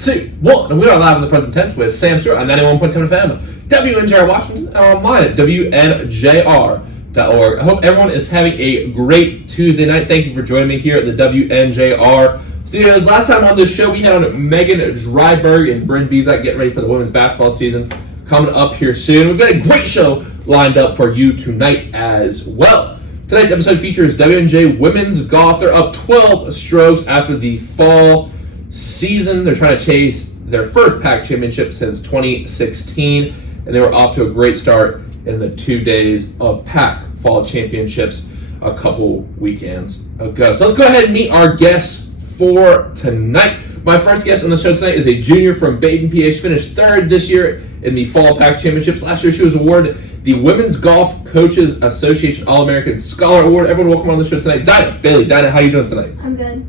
2, 1. And we are live in the present tense with Sam Stewart on 91.7 FM, WNJR Washington, and online at WNJR.org. I hope everyone is having a great Tuesday night. Thank you for joining me here at the WNJR studios. Last time on this show, we had on Megan Dryberg and Bryn Bezak getting ready for the women's basketball season coming up here soon. We've got a great show lined up for you tonight as well. Tonight's episode features WNJ women's golf. They're up 12 strokes after the fall season. They're trying to chase their first PAC championship since 2016, and they were off to a great start in the 2 days of PAC fall championships a couple weekends ago. So let's go ahead and meet our guests for tonight. My first guest on the show tonight is a junior from Baden, PA. She finished third this year in the fall PAC championships. Last year she was awarded the Women's Golf Coaches Association All-American Scholar Award. Everyone, welcome on the show tonight. Dinah Bailey. Dinah, how are you doing tonight? I'm good.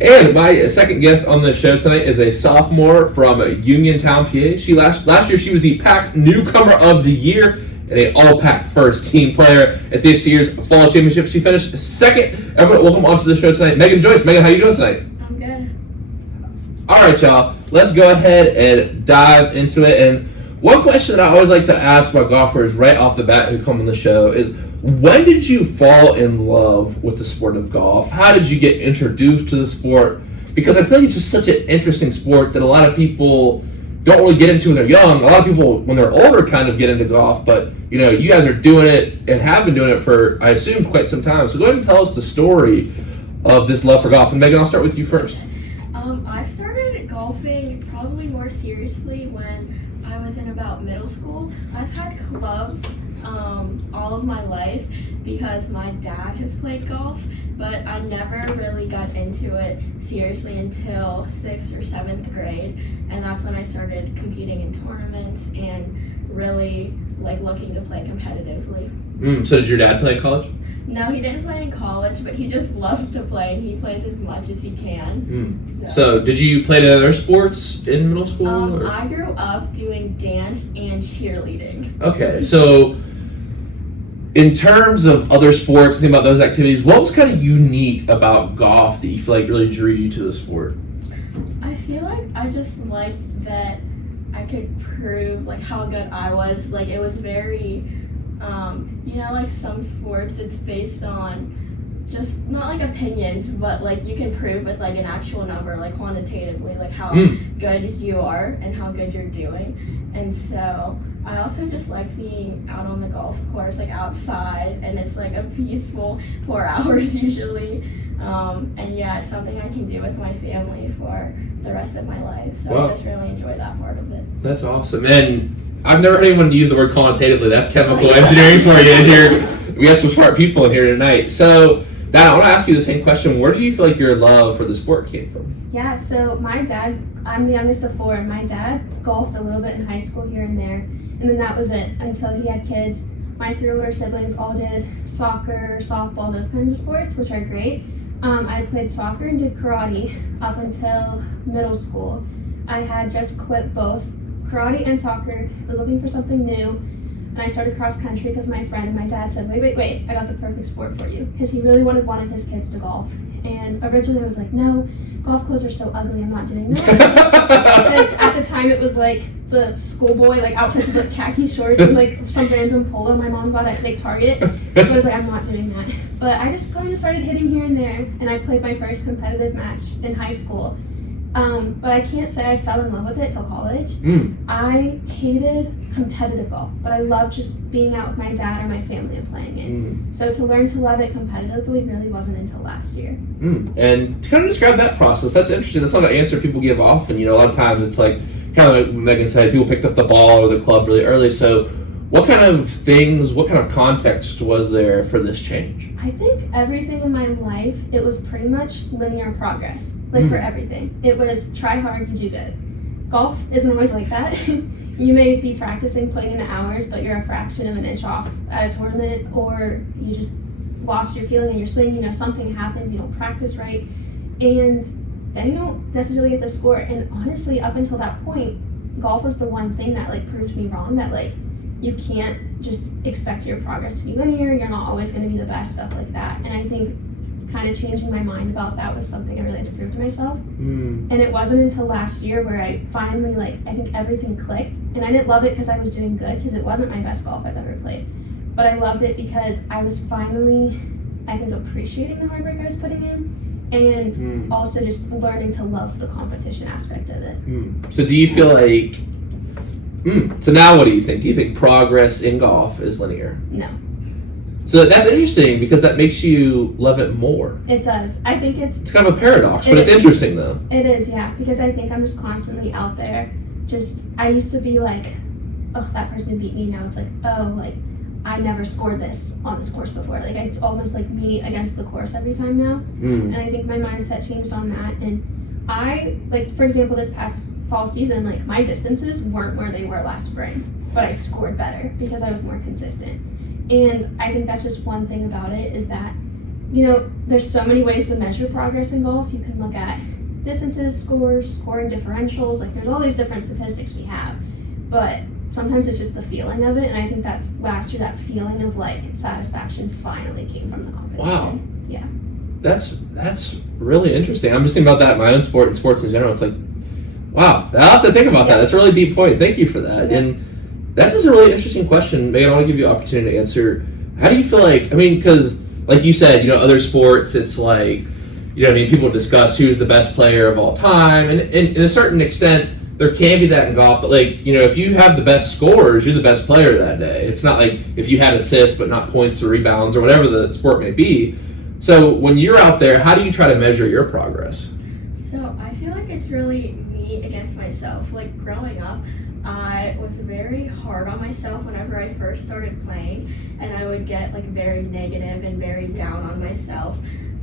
And my second guest on the show tonight is a sophomore from Uniontown, PA. Last year she was the PAC Newcomer of the Year and a All-PAC First Team player at this year's Fall Championship. She finished second. Everyone, welcome onto the show tonight. Megan Joyce. Megan, how are you doing tonight? I'm good. All right, y'all. Let's go ahead and dive into it. And one question that I always like to ask my golfers right off the bat who come on the show is, when did you fall in love with the sport of golf? How did you get introduced to the sport? Because I feel like it's just such an interesting sport that a lot of people don't really get into when they're young. A lot of people, when they're older, kind of get into golf. But, you know, you guys are doing it and have been doing it for, I assume, quite some time. So go ahead and tell us the story of this love for golf. And Megan, I'll start with you first. I started golfing probably more seriously when I was in about middle school. I've had clubs all of my life because my dad has played golf, but I never really got into it seriously until 6th or 7th grade, and that's when I started competing in tournaments and really looking to play competitively. So did your dad play in college? No, he didn't play in college, but he just loves to play, and he plays as much as he can. So did you play other sports in middle school? I grew up doing dance and cheerleading. Okay, so in terms of other sports, think about those activities, what was kind of unique about golf that you feel like really drew you to the sport? I feel like I just liked that I could prove how good I was. It was very some sports, it's based on just not opinions, but you can prove with an actual number, quantitatively, how good you are and how good you're doing. And so I also just like being out on the golf course, outside, and it's a peaceful 4 hours usually. And yeah, it's something I can do with my family for the rest of my life. So wow. I just really enjoy that part of it. That's awesome. And I've never heard anyone use the word quantitatively. That's chemical engineering for you in here. We have some smart people in here tonight. So, Dad, I want to ask you the same question. Where do you feel like your love for the sport came from? Yeah, so my dad, I'm the youngest of four, and my dad golfed a little bit in high school here and there, and then that was it until he had kids. My 3 older siblings all did soccer, softball, those kinds of sports, which are great. I played soccer and did karate up until middle school. I had just quit both karate and soccer, was looking for something new, and I started cross country because my friend and my dad said, wait, I got the perfect sport for you, because he really wanted one of his kids to golf. And originally I was like, no, golf clothes are so ugly, I'm not doing that. Because at the time it was the schoolboy outfits with khaki shorts and some random polo my mom got at Target. So I was like, I'm not doing that. But I just kind of started hitting here and there, and I played my first competitive match in high school. But I can't say I fell in love with it till college. I hated competitive golf, but I loved just being out with my dad or my family and playing it. So to learn to love it competitively really wasn't until last year. And to kind of describe that process, that's interesting. That's not an answer people give often. A lot of times it's kind of like Megan said, people picked up the ball or the club really early. So what kind of context was there for this change? I think everything in my life, it was pretty much linear progress, for everything. It was try hard, you do good. Golf isn't always like that. You may be practicing, putting in hours, but you're a fraction of an inch off at a tournament, or you just lost your feeling in your swing, something happens, you don't practice right, and then you don't necessarily get the score. And honestly, up until that point, golf was the one thing that proved me wrong, that you can't just expect your progress to be linear, you're not always going to be the best, stuff like that. And I think kind of changing my mind about that was something I really had to prove to myself. Mm. And it wasn't until last year where I finally, I think everything clicked. And I didn't love it because I was doing good, because it wasn't my best golf I've ever played. But I loved it because I was finally, I think, appreciating the hard work I was putting in, and also just learning to love the competition aspect of it. So do you feel like, so now what do you think? Do you think progress in golf is linear? No. So that's interesting because that makes you love it more. It does. I think it's kind of a paradox, but it's interesting though. It is, yeah, because I think I'm just constantly out there. I used to be like, oh, that person beat me. Now it's like, oh, I never scored this on this course before. It's almost like me against the course every time now. And I think my mindset changed on that. And I, for example, this past fall season, my distances weren't where they were last spring, but I scored better because I was more consistent. And I think that's just one thing about it, is that, there's so many ways to measure progress in golf. You can look at distances, scores, scoring differentials. There's all these different statistics we have. But sometimes it's just the feeling of it. And I think that's last year, that feeling of satisfaction finally came from the competition. Wow. Yeah. That's really interesting. I'm just thinking about that in my own sport and sports in general. It's wow, I'll have to think about that. That's a really deep point. Thank you for that. Yeah. And that's just a really interesting question. Megan, I want to give you an opportunity to answer. How do you feel because like you said, other sports, it's people discuss who's the best player of all time. And in a certain extent, there can be that in golf. But if you have the best scores, you're the best player that day. It's not like if you had assists but not points or rebounds or whatever the sport may be. So when you're out there, how do you try to measure your progress? So I feel like it's really me against myself. Growing up, I was very hard on myself whenever I first started playing, and I would get very negative and very down on myself.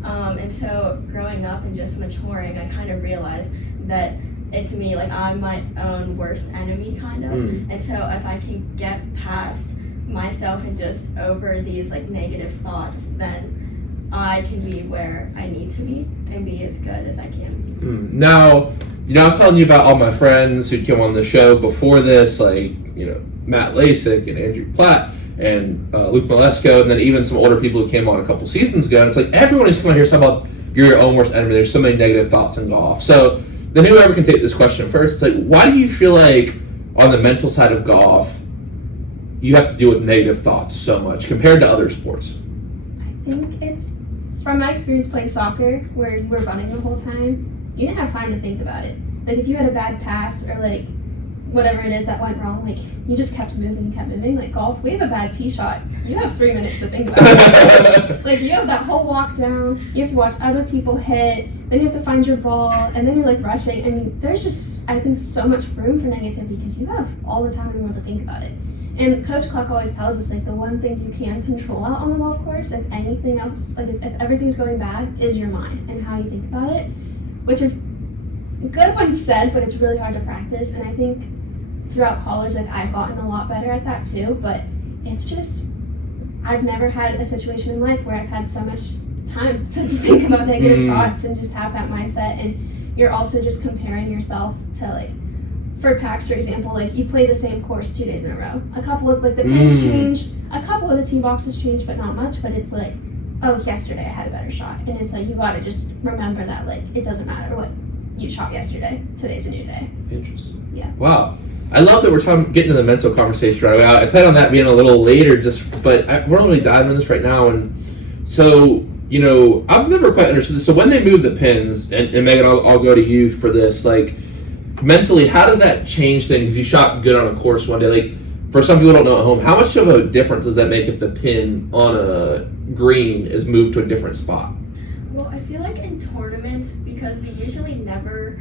And so growing up and just maturing, I kind of realized that it's me, I'm my own worst enemy kind of. And so if I can get past myself and just over these negative thoughts, then I can be where I need to be and be as good as I can be. Now, I was telling you about all my friends who came on the show before this, Matt Lasik and Andrew Platt and Luke Malesko, and then even some older people who came on a couple seasons ago. And it's everyone who's coming here to talk about you're your own worst enemy. There's so many negative thoughts in golf. So then whoever can take this question first, it's why do you feel on the mental side of golf, you have to deal with negative thoughts so much compared to other sports? I think it's from my experience playing soccer, where you were running the whole time. You didn't have time to think about it. If you had a bad pass or whatever it is that went wrong, you just kept moving and kept moving. Golf, we have a bad tee shot. You have 3 minutes to think about it. You have that whole walk down. You have to watch other people hit. Then you have to find your ball, and then you're rushing. I mean, there's just, I think, so much room for negativity because you have all the time in the world to think about it. And Coach Cluck always tells us the one thing you can control out on the golf course, if anything else, if everything's going bad, is your mind and how you think about it, which is good when said, but it's really hard to practice. And I think throughout college, I've gotten a lot better at that too. But it's just, I've never had a situation in life where I've had so much time to think about negative thoughts and just have that mindset. And you're also just comparing yourself to for PAX, for example, you play the same course 2 days in a row. A couple of the pins changed, a couple of the tee boxes changed, but not much. But it's oh, yesterday I had a better shot, and it's you gotta just remember that it doesn't matter what you shot yesterday. Today's a new day. Interesting. Yeah. Wow. I love that we're getting to the mental conversation right away. I plan on that being a little later, but we're only diving into this right now, and so I've never quite understood this. So when they move the pins, and Megan, I'll go to you for this, mentally, how does that change things if you shot good on a course one day? For some people who don't know at home, how much of a difference does that make if the pin on a green is moved to a different spot? Well, I feel in tournaments, because we usually never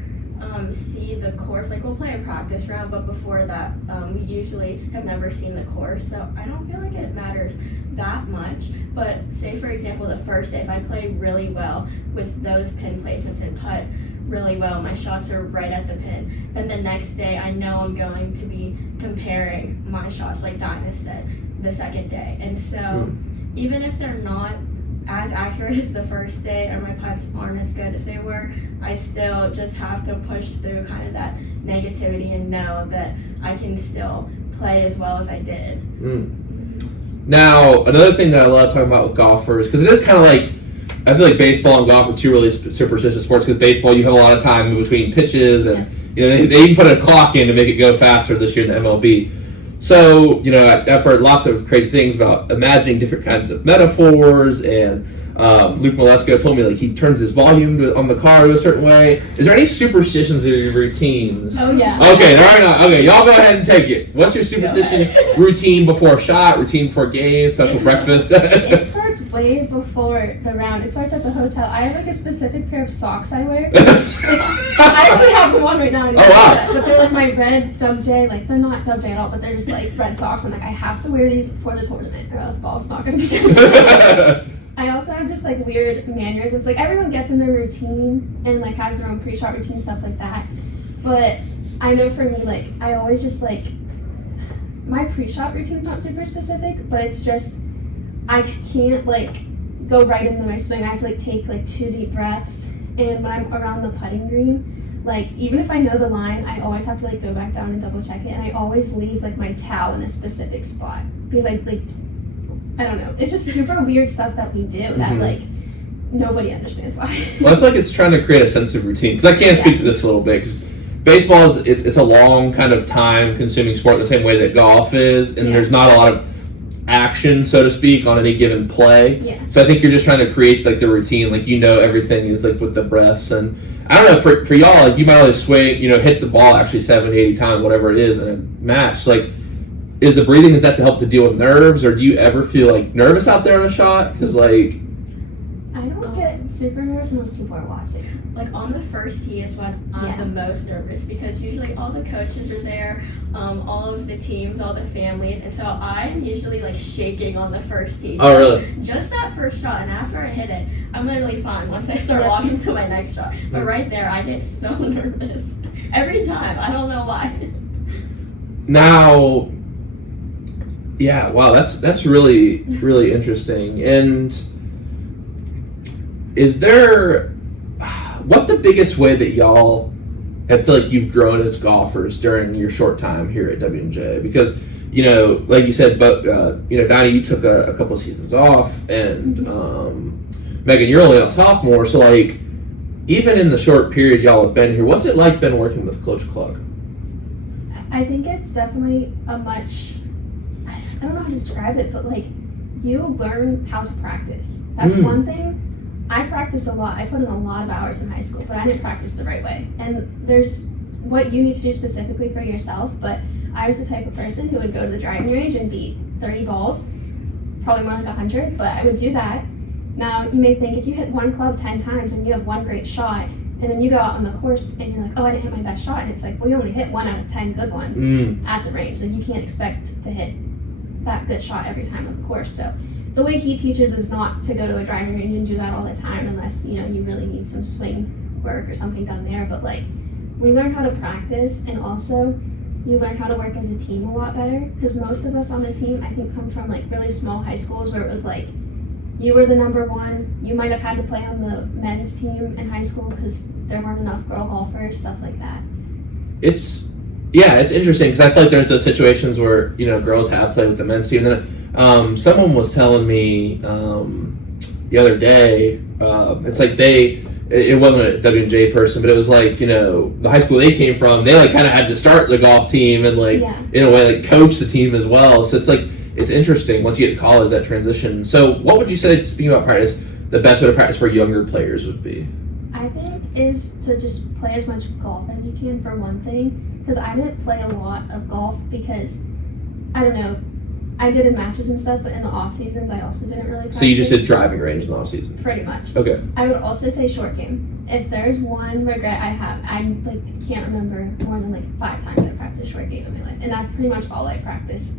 see the course, we'll play a practice round, but before that, we usually have never seen the course, so I don't feel it matters that much. But say, for example, the first day, if I play really well with those pin placements and putt really well, my shots are right at the pin, then the next day I know I'm going to be comparing my shots, like Dinah said, the second day. And so even if they're not as accurate as the first day, or my putts aren't as good as they were, I still just have to push through kind of that negativity and know that I can still play as well as I did. Now, another thing that I love talking about with golfers, because it is kind of I feel like baseball and golf are two really superstitious sports because baseball you have a lot of time in between pitches and they even put a clock in to make it go faster this year in the MLB. So, I've heard lots of crazy things about imagining different kinds of metaphors, and Luke Malesko told me he turns his volume on the car a certain way. Is there any superstitions or routines? Oh, yeah. Okay, all right, okay, y'all go ahead and take it. What's your superstition routine before a shot, routine before a game, special breakfast? It starts way before the round. It starts at the hotel. I have a specific pair of socks I wear. I actually have one right now. Oh, wow. But they're my red Dubjay. They're not Dubjay at all, but they're just red socks. I'm I have to wear these for the tournament or else golf's not going to be good. I also have just weird mannerisms. Everyone gets in their routine and has their own pre-shot routine, stuff like that. But I know for me, I always just my pre-shot routine's not super specific, but it's just I can't go right into my swing. I have to take 2 deep breaths. And when I'm around the putting green, even if I know the line, I always have to go back down and double check it. And I always leave my towel in a specific spot because I don't know. It's just super weird stuff that we do that nobody understands why. Well, I feel it's trying to create a sense of routine because I can speak to this a little bit. Because baseball is it's a long kind of time consuming sport the same way that golf is, and there's not a lot of action, so to speak, on any given play. Yeah. So I think you're just trying to create the routine, everything is with the breaths. And I don't know, for y'all, you might only swing, hit the ball actually 70, 80 times, whatever it is in a match. Is the breathing, is that to help to deal with nerves, or do you ever feel nervous out there on a shot? Because I don't get super nervous unless people are watching. On the first tee is when I'm the most nervous because usually all the coaches are there, all of the teams, all the families, and so I'm usually shaking on the first tee. Oh, really? Just that first shot, and after I hit it, I'm literally fine once I start walking to my next shot. But right there, I get so nervous every time. I don't know why. Now, yeah, wow, that's really, really interesting. And what's the biggest way that y'all have feel you've grown as golfers during your short time here at WNJ? Because, like you said, but Dinah, you took a couple of seasons off, and Megan, you're only a sophomore, so even in the short period y'all have been here, what's it been working with Coach Klug? I think it's definitely I don't know how to describe it, but you learn how to practice. That's one thing. I practiced a lot. I put in a lot of hours in high school, but I didn't practice the right way. And there's what you need to do specifically for yourself, but I was the type of person who would go to the driving range and beat 30 balls, probably more 100, but I would do that. Now, you may think if you hit one club 10 times and you have one great shot, and then you go out on the course and you're oh, I didn't hit my best shot, and it's well, you only hit 1 out of 10 good ones at the range. You can't expect to hit that good shot every time on the course. So the way he teaches is not to go to a driving range and do that all the time unless you really need some swing work or something done there. But we learn how to practice, and also you learn how to work as a team a lot better, because most of us on the team I think come from really small high schools where it was you were the number one. You might have had to play on the men's team in high school because there weren't enough girl golfers, stuff like that. It's interesting because I feel there's those situations where girls have played with the men's team. And then someone was telling me the other day, it's it wasn't a W&J person, but it was the high school they came from, they kind of had to start the golf team and in a way coach the team as well. So it's interesting once you get to college, that transition. So what would you say, speaking about practice, the best way to practice for younger players would be? I think is to just play as much golf as you can, for one thing, because I didn't play a lot of golf because, I don't know, I did in matches and stuff, but in the off seasons I also didn't really practice. So you just did driving range in the off season? Pretty much. Okay. I would also say short game. If there's one regret I have, I can't remember more than 5 times I practiced short game in my life, and that's pretty much all I practice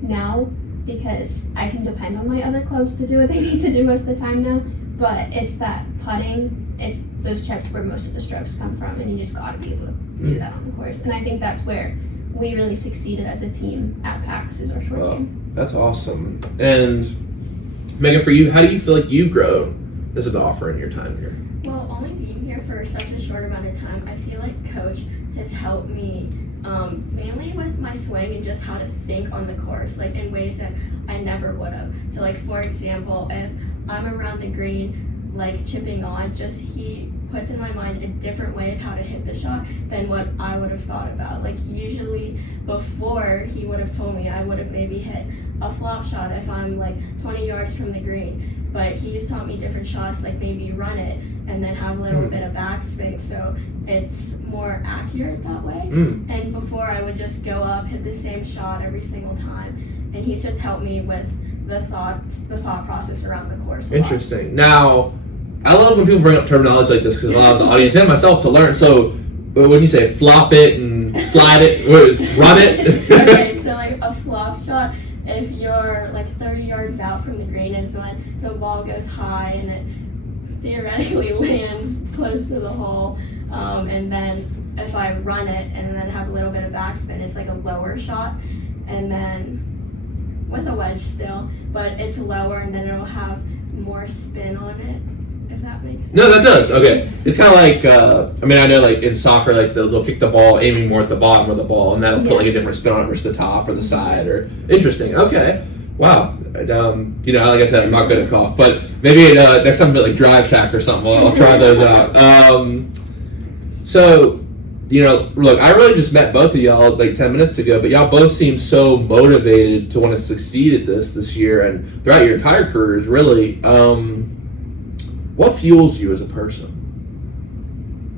now because I can depend on my other clubs to do what they need to do most of the time now. But it's that putting, it's those chips where most of the strokes come from, and you just got to be able to do that on the course. And I think that's where we really succeeded as a team at PAX is our short game. That's awesome. And Megan, for you, how do you feel you've grown as a golfer in your time here? Well, only being here for such a short amount of time, I feel Coach has helped me mainly with my swing and just how to think on the course, in ways that I never would have. So, for example, if I'm around the green, like chipping on, just he puts in my mind a different way of how to hit the shot than what I would have thought about. Like usually before he would have told me I would have maybe hit a flop shot if I'm like 20 yards from the green, but he's taught me different shots, like maybe run it and then have a little bit of backspin, so it's more accurate that way. And before I would just go up, hit the same shot every single time, and he's just helped me with the thought process around the course. Interesting. Now, I love when people bring up terminology like this because it allows the audience and myself to learn. So, what do you say? Flop it and slide it, run it. Okay, so like a flop shot, if you're like 30 yards out from the green, is when the ball goes high and it theoretically lands close to the hole, and then if I run it and then have a little bit of backspin, it's like a lower shot, and then with a wedge still, but it's lower and then it'll have more spin on it, if that makes sense. No, that does. Okay. It's kind of like, I mean, I know like in soccer, like they'll kick the ball aiming more at the bottom of the ball, and that'll put like a different spin on it versus the top or the side. Or interesting. Okay. Wow. You know, like I said, I'm not good at golf, but maybe next time, like Drive Shack or something, I'll try those out. So, you know, look, I really just met both of y'all like 10 minutes ago, but y'all both seem so motivated to want to succeed at this year and throughout your entire careers, really. What fuels you as a person?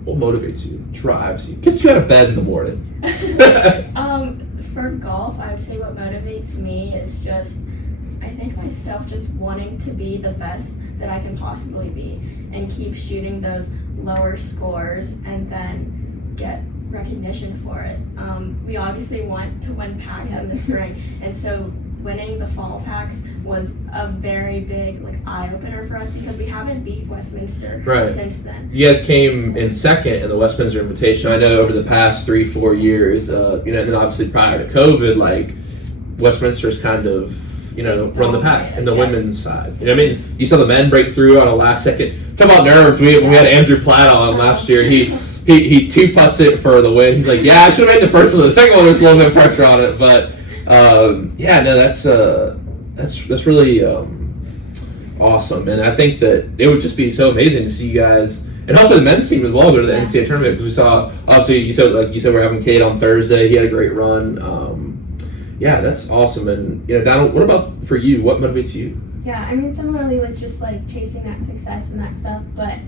What motivates you, drives you, gets you out of bed in the morning? For golf, I would say what motivates me is just, I think myself just wanting to be the best that I can possibly be and keep shooting those lower scores and then get recognition for it. We obviously want to win packs in the spring, and so winning the fall packs was a very big like eye-opener for us because we haven't beat Westminster since then. You guys came in second in the Westminster Invitation. I know over the past 3-4 years, you know, and then obviously prior to COVID, like Westminster's kind of, you know, run the pack in the women's side. You know what I mean? You saw the men break through on a last second. Talk about nerves. We had Andrew Platt on last year. He two putts it for the win. He's like, yeah, I should have made the first one. The second one there's a little bit of pressure on it, but yeah, no, that's really awesome, and I think that it would just be so amazing to see you guys, and hopefully the men's team as well go to the NCAA tournament, because we saw, obviously, you said we're having Cade on Thursday. He had a great run. Yeah, that's awesome. And you know, Donald, what about for you? What motivates you? Yeah, I mean, similarly, like just like chasing that success and that stuff. But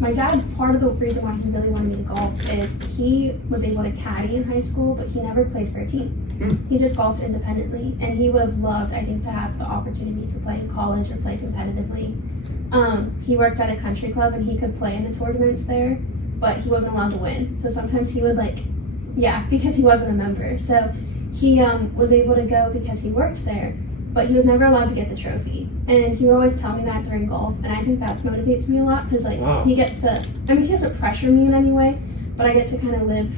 my dad, part of the reason why he really wanted me to golf is he was able to caddy in high school, but he never played for a team. He just golfed independently, and he would have loved, I think, to have the opportunity to play in college or play competitively. He worked at a country club, and he could play in the tournaments there, but he wasn't allowed to win. So sometimes he would because he wasn't a member. So he was able to go because he worked there, but he was never allowed to get the trophy. And he would always tell me that during golf, and I think that motivates me a lot because he gets to, I mean, he doesn't pressure me in any way, but I get to kind of live,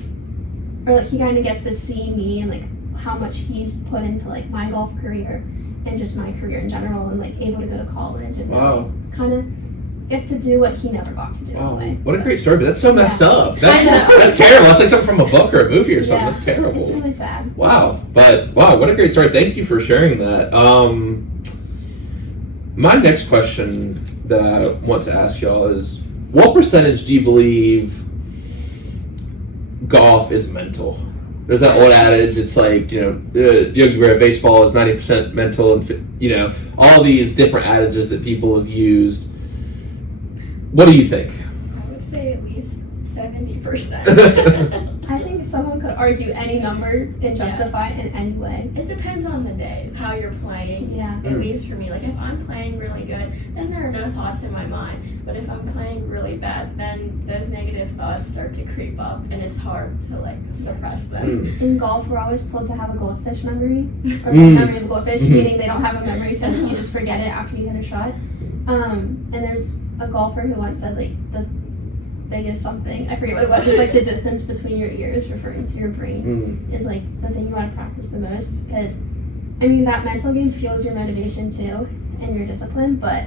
or like he kind of gets to see me and like how much he's put into like my golf career and just my career in general, and like able to go to college and really kind of get to do what he never got to do in a way. What a great story, but that's so messed up. That's terrible. That's like something from a book or a movie or something. That's terrible. It's really sad. Wow. But wow, what a great story. Thank you for sharing that. My next question that I want to ask y'all is, what percentage do you believe golf is mental? There's that old adage, it's like, you know, Yogi Berra, baseball is 90% mental, and, you know, all these different adages that people have used. What do you think? I would say at least 70%. I think someone could argue any number and justify it in any way. It depends on the day, how you're playing. Yeah. At least for me, like if I'm playing really good, then there are no thoughts in my mind. But if I'm playing really bad, then those negative thoughts start to creep up, and it's hard to like suppress them. In golf, we're always told to have a goldfish memory, or memory of a goldfish, meaning they don't have a memory, so you just forget it after you hit a shot. And there's a golfer who once said like the biggest something, I forget what it was, it's like the distance between your ears, referring to your brain, is like the thing you want to practice the most, because I mean that mental game fuels your motivation too and your discipline, but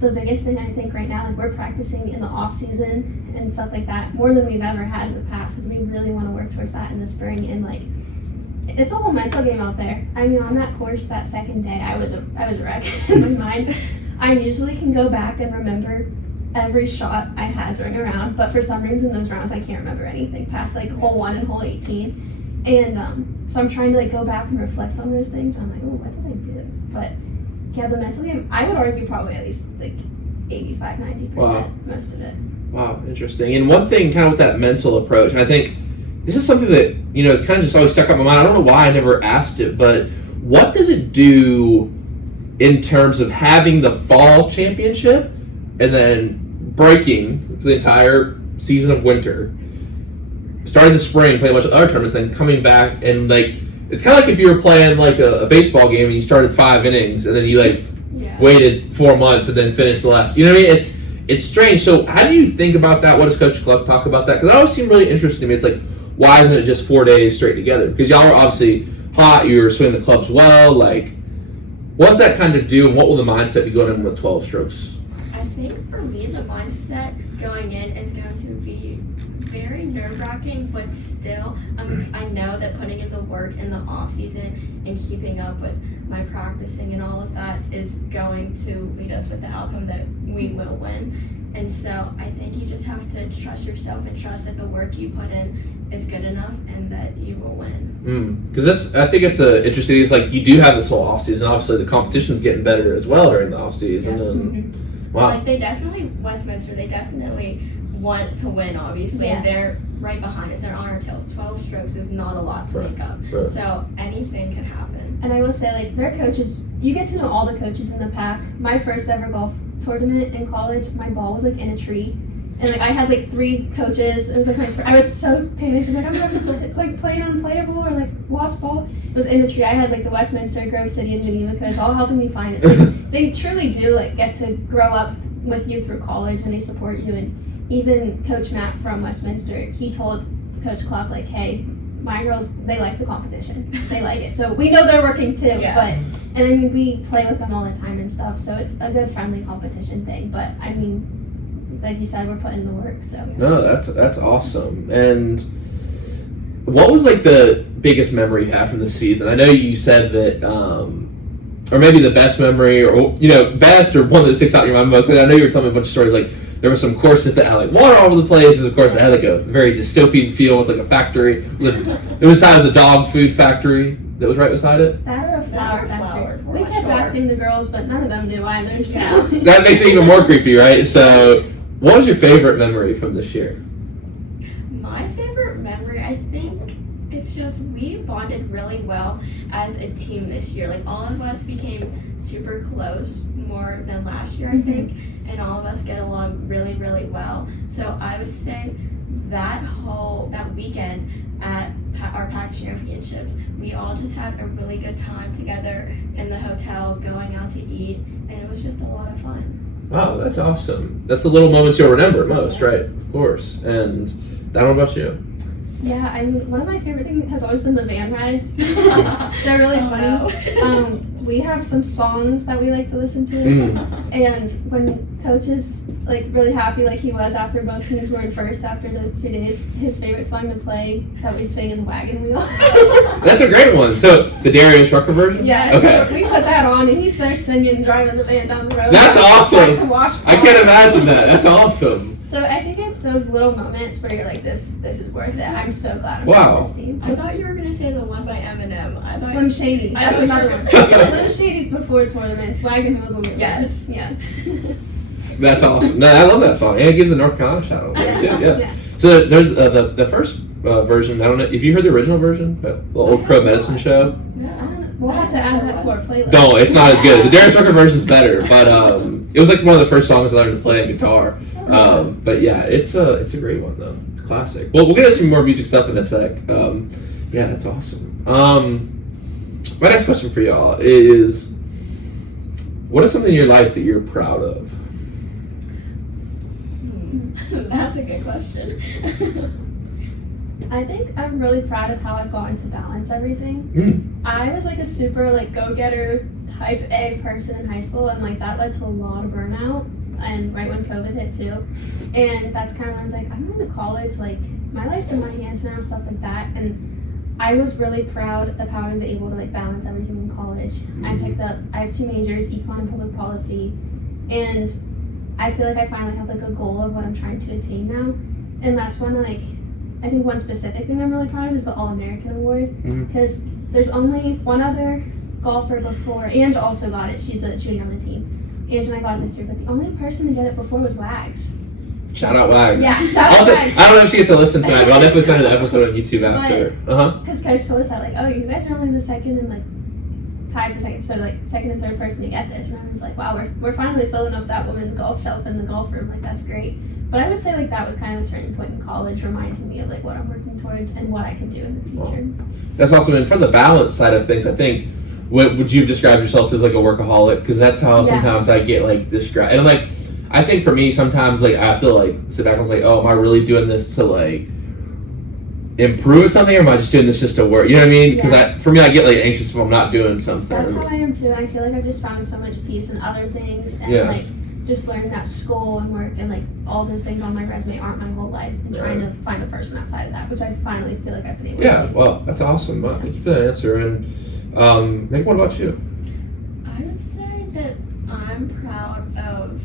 the biggest thing I think right now, like we're practicing in the off season and stuff like that more than we've ever had in the past, because we really want to work towards that in the spring. And like it's a whole mental game out there. I mean, on that course that second day, I was a wreck in my mind. I usually can go back and remember every shot I had during a round, but for some reason those rounds I can't remember anything past like hole 1 and hole 18. And so I'm trying to like go back and reflect on those things. I'm like, oh, what did I do? But yeah, the mental game, I would argue probably at least like 85-90%. Wow. Most of it. Wow, interesting. And one thing kind of with that mental approach, and I think this is something that, is kind of just always stuck up in my mind. I don't know why I never asked it, but what does it do in terms of having the fall championship and then breaking for the entire season of winter, starting the spring, playing a bunch of other tournaments, then coming back and like, it's kind of like if you were playing like a baseball game and you started 5 innings and then you like waited 4 months and then finished the last, you know what I mean? It's strange. So how do you think about that? What does Coach Cluck talk about that? Because it always seemed really interesting to me. It's like, why isn't it just 4 days straight together? Because y'all are obviously hot, you were swinging the clubs well, like, what does that kind of do and what will the mindset be going in with 12 strokes? I think for me, the mindset going in is going to be very nerve-wracking, but still, I know that putting in the work in the off-season and keeping up with my practicing and all of that is going to lead us with the outcome that we will win. And so I think you just have to trust yourself and trust that the work you put in is good enough and that you will win. Because I think it's interesting. It's like you do have this whole off-season. Obviously, the competition's getting better as well during the off-season. Yeah. And, wow. Like they definitely want to win, obviously, and they're right behind us. They're on our tails. 12 strokes is not a lot to make up. Right. So anything can happen. And I will say, like, their coaches, you get to know all the coaches in the pack. My first ever golf tournament in college, my ball was, like, in a tree. And, like, I had, like, 3 coaches. It was, like, I was so panicked. I was like, I'm going to have to, like, play an unplayable or, like, lost ball. It was in a tree. I had, like, the Westminster, Grove City, and Geneva coach all helping me find it. So they truly do, like, get to grow up with you through college, and they support you. And even Coach Matt from Westminster, he told Coach Cluck, like, hey, my girls, they like the competition. They like it. So we know they're working too. Yeah. And I mean, we play with them all the time and stuff. So it's a good friendly competition thing. But I mean, like you said, we're putting the work. So no, that's awesome. And what was like the biggest memory you have from the season? I know you said that, or maybe the best memory, or best, or one that sticks out in your mind most. I know you were telling me a bunch of stories like, there were some courses that had like water all over the place. There's a course that had like a very dystopian feel with like a factory. It was a dog food factory that was right beside it. That or a flower factory. We kept asking the girls, but none of them knew either. So that makes it even more creepy, right? So, what was your favorite memory from this year? My favorite memory, I think, it's just we bonded really well as a team this year. Like all of us became super close more than last year, I think. And all of us get along really, really well. So I would say that weekend at our PAC championships, we all just had a really good time together in the hotel, going out to eat, and it was just a lot of fun. Wow, that's awesome. That's the little moments you'll remember most, right? Of course. And Dinah, what about you? Yeah, I mean, one of my favorite things has always been the van rides. They're really funny. No. We have some songs that we like to listen to, and when Coach is like really happy, like he was after both teams were in first after those 2 days, his favorite song to play that we sing is Wagon Wheel. That's a great one. So the Darius Rucker version? Yeah, okay. So we put that on, and he's there singing, driving the van down the road. That's awesome. To wash I can't imagine that. That's awesome. So I think it's those little moments where you're like, this is worth it. I'm so glad I'm on this team. I thought you were going to say the one by Eminem. Slim Shady. That's another one. Slim Shady's before tournaments. Wagon Wheels will be Yes. Yeah. That's awesome. No, I love that song. And it gives a North Carolina shout out there too. Yeah. So there's the first version. I don't know if you heard the original version, the old Crow Medicine show. No. We'll have to add that to our playlist. Don't. It's not as good. The Darius Rucker version's better, but it was like one of the first songs I learned to play on guitar. But yeah, it's a great one though. It's classic. Well, we'll get into some more music stuff in a sec. Yeah, that's awesome. My next question for y'all is, what is something in your life that you're proud of? That's a good question. I think I'm really proud of how I've gotten to balance everything. I was like a super like go-getter type A person in high school, and like that led to a lot of burnout, and right when COVID hit too. And that's kind of when I was like, I'm going to college, like my life's in my hands now, stuff like that. And I was really proud of how I was able to like balance everything in college. I have 2 majors, econ and public policy, and I feel like I finally have like a goal of what I'm trying to attain now, and that's when like I think one specific thing I'm really proud of is the All-American Award, because there's only one other golfer before. Ange also got it. She's a junior on the team. Ange and I got it this year, but the only person to get it before was Wags. Shout out Wags. Yeah, shout out Wags. I don't know if she gets to listen tonight, but I'll definitely send her the episode on YouTube after. Because Coach told us that, like, oh, you guys are only the second and, like, tied for second, so, like, second and third person to get this. And I was like, wow, we're finally filling up that women's golf shelf in the golf room. Like, that's great. But I would say, like, that was kind of a turning point in college, reminding me of, like, what I'm working towards and what I can do in the future. That's awesome. And from the balance side of things, I think, what would you describe yourself as, like, a workaholic? Because that's how sometimes I get, like, distracted. And I'm like, I think for me, sometimes, like, I have to, like, sit back and was like, oh, am I really doing this to, like, improve at something, or am I just doing this just to work? You know what I mean? Because for me, I get, like, anxious if I'm not doing something. That's how I am, too. And I feel like I've just found so much peace in other things. And, like, just learning that school and work and, like, all those things on my resume aren't my whole life. And trying to find a person outside of that, which I finally feel like I've been able to do. Yeah, well, that's awesome. Well, thank you for that answer. And, Megan, what about you? I would say that I'm proud of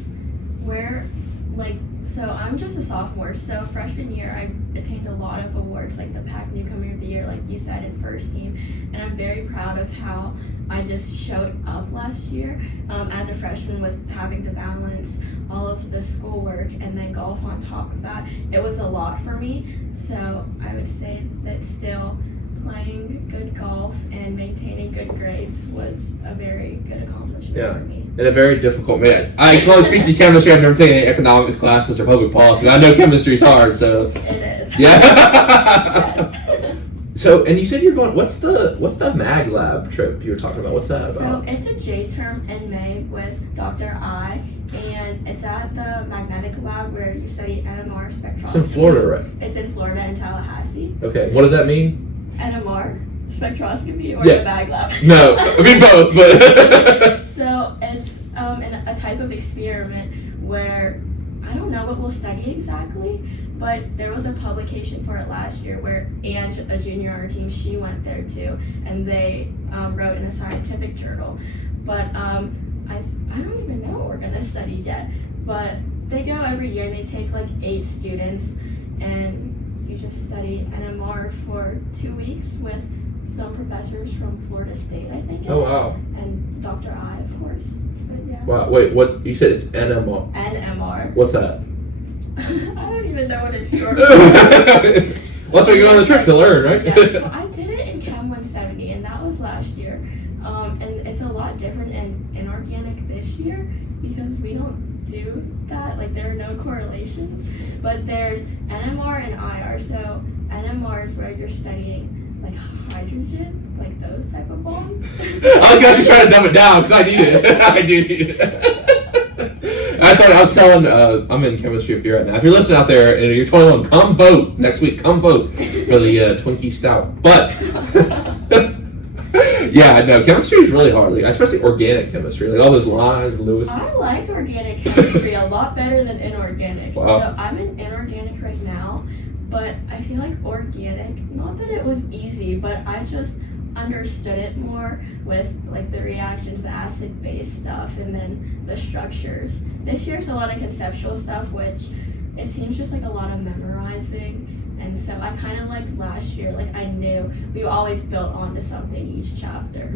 where, like, so I'm just a sophomore, so freshman year I attained a lot of awards, like the PAC Newcomer of the Year, like you said, in first team, and I'm very proud of how I just showed up last year as a freshman with having to balance all of the schoolwork and then golf on top of that. It was a lot for me, so I would say that still playing good golf and maintaining good grades was a very good accomplishment for me. And a very difficult man. I can only speak to chemistry. I've never taken any economics classes or public policy. I know chemistry's hard, so it is. Yeah. Yes. So, and you said you're going. What's the Mag Lab trip you were talking about? What's that about? So it's a J term in May with Dr. I, and it's at the magnetic lab where you study NMR spectroscopy. It's in Florida, right? It's in Florida in Tallahassee. Okay, what does that mean? NMR spectroscopy or the Mag Lab? No, I mean both, but. So it's a type of experiment where I don't know what we'll study exactly, but there was a publication for it last year where Ange, a junior on our team, she went there too, and they wrote in a scientific journal. But I don't even know what we're gonna study yet. But they go every year and they take like 8 students, and you just study NMR for 2 weeks with some professors from Florida State, I think it is. Oh, wow. And Dr. I, of course. But yeah. Wow, wait, what? You said it's NMR. NMR. What's that? I don't even know what it's short for. Well, that's what you go on the trip to learn, right? Yeah, well, I did it in Chem 170, and that was last year. And it's a lot different in inorganic this year because we don't do that. Like, there are no correlations. But there's NMR and IR. So NMR is where you're studying like hydrogen, like those type of bonds. I was actually trying to dumb it down because I need it. I do need it. I was telling, I'm in chemistry up here right now. If you're listening out there and you're 21, come vote next week. Come vote for the Twinkie Stout. But yeah, no, chemistry is really hard, like, especially organic chemistry, like all those lines, Lewis. I liked organic chemistry a lot better than inorganic. Wow. So I'm in inorganic right now, but I feel like organic, not that it was easy, but I just understood it more with like the reactions, the acid-base stuff, and then the structures. This year's a lot of conceptual stuff, which it seems just like a lot of memorizing. And so I kind of like last year, like I knew we always built onto something each chapter.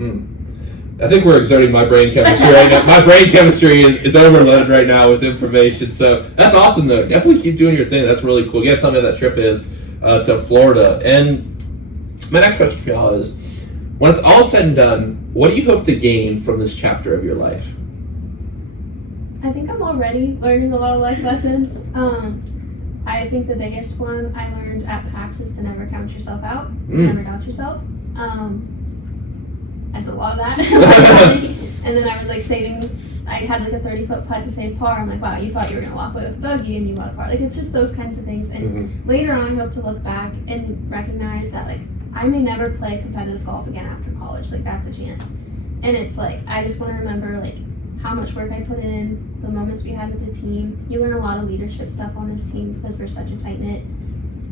I think we're exerting my brain chemistry right now. My brain chemistry is overloaded right now with information. So that's awesome, though. Definitely keep doing your thing. That's really cool. You gotta tell me how that trip is to Florida. And my next question for y'all is, when it's all said and done, what do you hope to gain from this chapter of your life? I think I'm already learning a lot of life lessons. I think the biggest one I learned at PAX is to never count yourself out, never doubt yourself. I did a lot of that. And then I was like saving, I had like a 30-foot putt to save par. I'm like, wow, you thought you were going to walk away with a bogey and you got a par. Like, it's just those kinds of things. And later on, I hope to look back and recognize that, like, I may never play competitive golf again after college. Like, that's a chance. And it's like, I just want to remember, like, how much work I put in, the moments we had with the team. You learn a lot of leadership stuff on this team because we're such a tight-knit.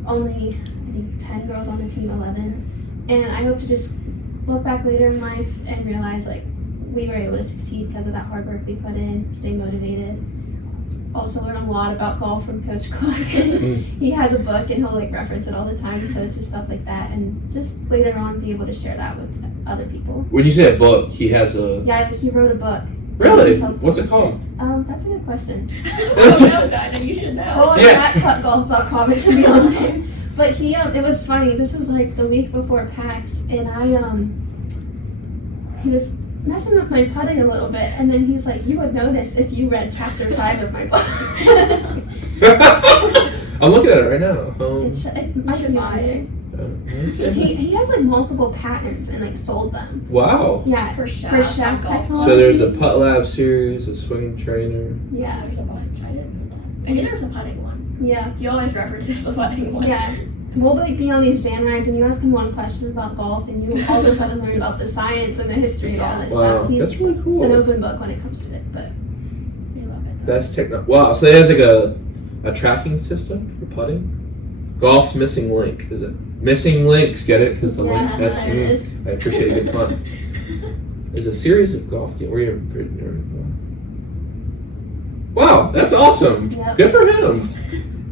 Only, I think, 10 girls on the team, 11. And I hope to just look back later in life and realize, like, we were able to succeed because of that hard work we put in, stay motivated. Also learn a lot about golf from Coach Clark. He has a book and he'll like reference it all the time, so it's just stuff like that, and just later on be able to share that with other people. When you say a book, he has a... Yeah, he wrote a book. Really? What's it called? That's a good question. Oh no, Dinah, you should know. Go on flatcutgolf.com, it should be on there. But he, it was funny, this was like the week before PAX, and he was messing with my putting a little bit, and then he's like, you would notice if you read chapter 5 of my book. I'm looking at it right now. It might be on there. He has like multiple patents and like sold them. Wow. Yeah, For shaft technology. So there's a Putt Lab series, a swing trainer. Yeah. There's a bunch. I didn't know that. I think there's a putting one. Yeah. He always references the putting one. Yeah. We'll like be on these van rides and you ask him one question about golf and you all of a sudden learn about the science and the history and all this stuff. He's that's really cool. an open book when it comes to it, but We love it. Though. Best technology. Wow. So it has like a tracking system for putting. Golf's missing link. Is it missing links? Get it? Because the link. That's there it is. I appreciate a good pun. There's a series of golf games. Wow, that's awesome. Yep. Good for him.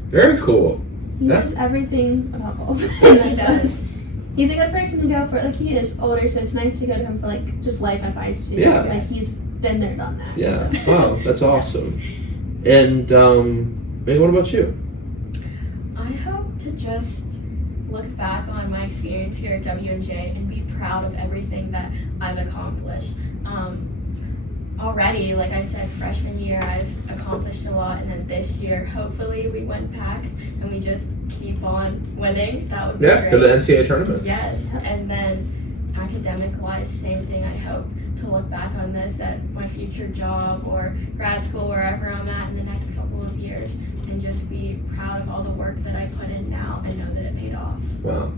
Very cool. He knows everything about golf. He does. He's a good person to go for. Like, he is older, so it's nice to go to him for like just life advice too. Yeah. Like, he's been there, done that. Yeah. So. Wow, that's awesome. And Megan, what about you? I hope to just look back on my experience here at W&J and be proud of everything that I've accomplished. Already, like I said, freshman year I've accomplished a lot, and then this year hopefully we win PAX and we just keep on winning. That would be Yeah, great. go to the NCAA tournament. Yes, and then academic-wise, same thing. I hope to look back on this at my future job or grad school, wherever I'm at in the next couple of years, and just be proud of all the work that I put in now and know that it paid off. Wow.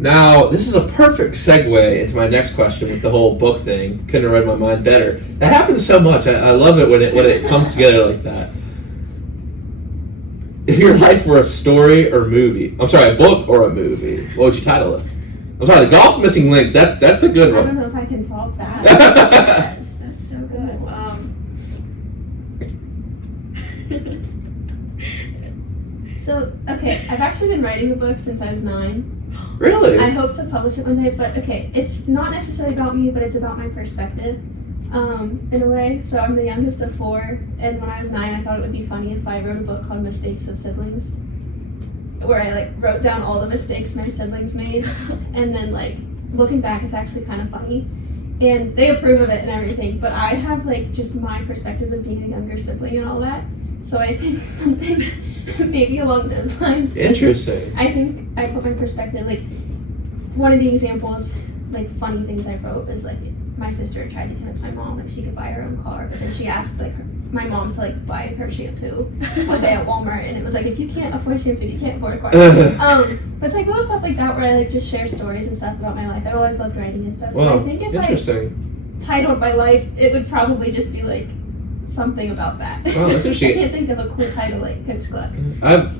Now, this is a perfect segue into my next question with the whole book thing. Couldn't have read my mind better. That happens so much. I love it when it comes together like that. If your life were a story or movie, I'm sorry, a book or a movie, what would you title it? I'm sorry, the golf missing link. That's a good I one. don't know if I can top that. Yes, that's so good. So, okay, I've actually been writing a book since I was 9. Really? I hope to publish it one day, but okay, it's not necessarily about me, but it's about my perspective, in a way. So I'm the youngest of 4, and when I was 9, I thought it would be funny if I wrote a book called Mistakes of Siblings, where I like wrote down all the mistakes my siblings made, and then like looking back, it's actually kind of funny, and they approve of it and everything. But I have like just my perspective of being a younger sibling and all that. So I think something maybe along those lines. Interesting. I think I put my perspective, like, one of the examples, like, funny things I wrote is, like, my sister tried to convince my mom, like, she could buy her own car, but then she asked, like, my mom to, like, buy her shampoo one day at Walmart, and it was like, if you can't afford shampoo, you can't afford a car. But it's, like, little stuff like that where I, like, just share stories and stuff about my life. I've always loved writing and stuff, so Wow, I think if interesting. I titled my life, it would probably just be, like, something about that. Oh, that's interesting. I can't think of a cool title like Coach Gluck. I've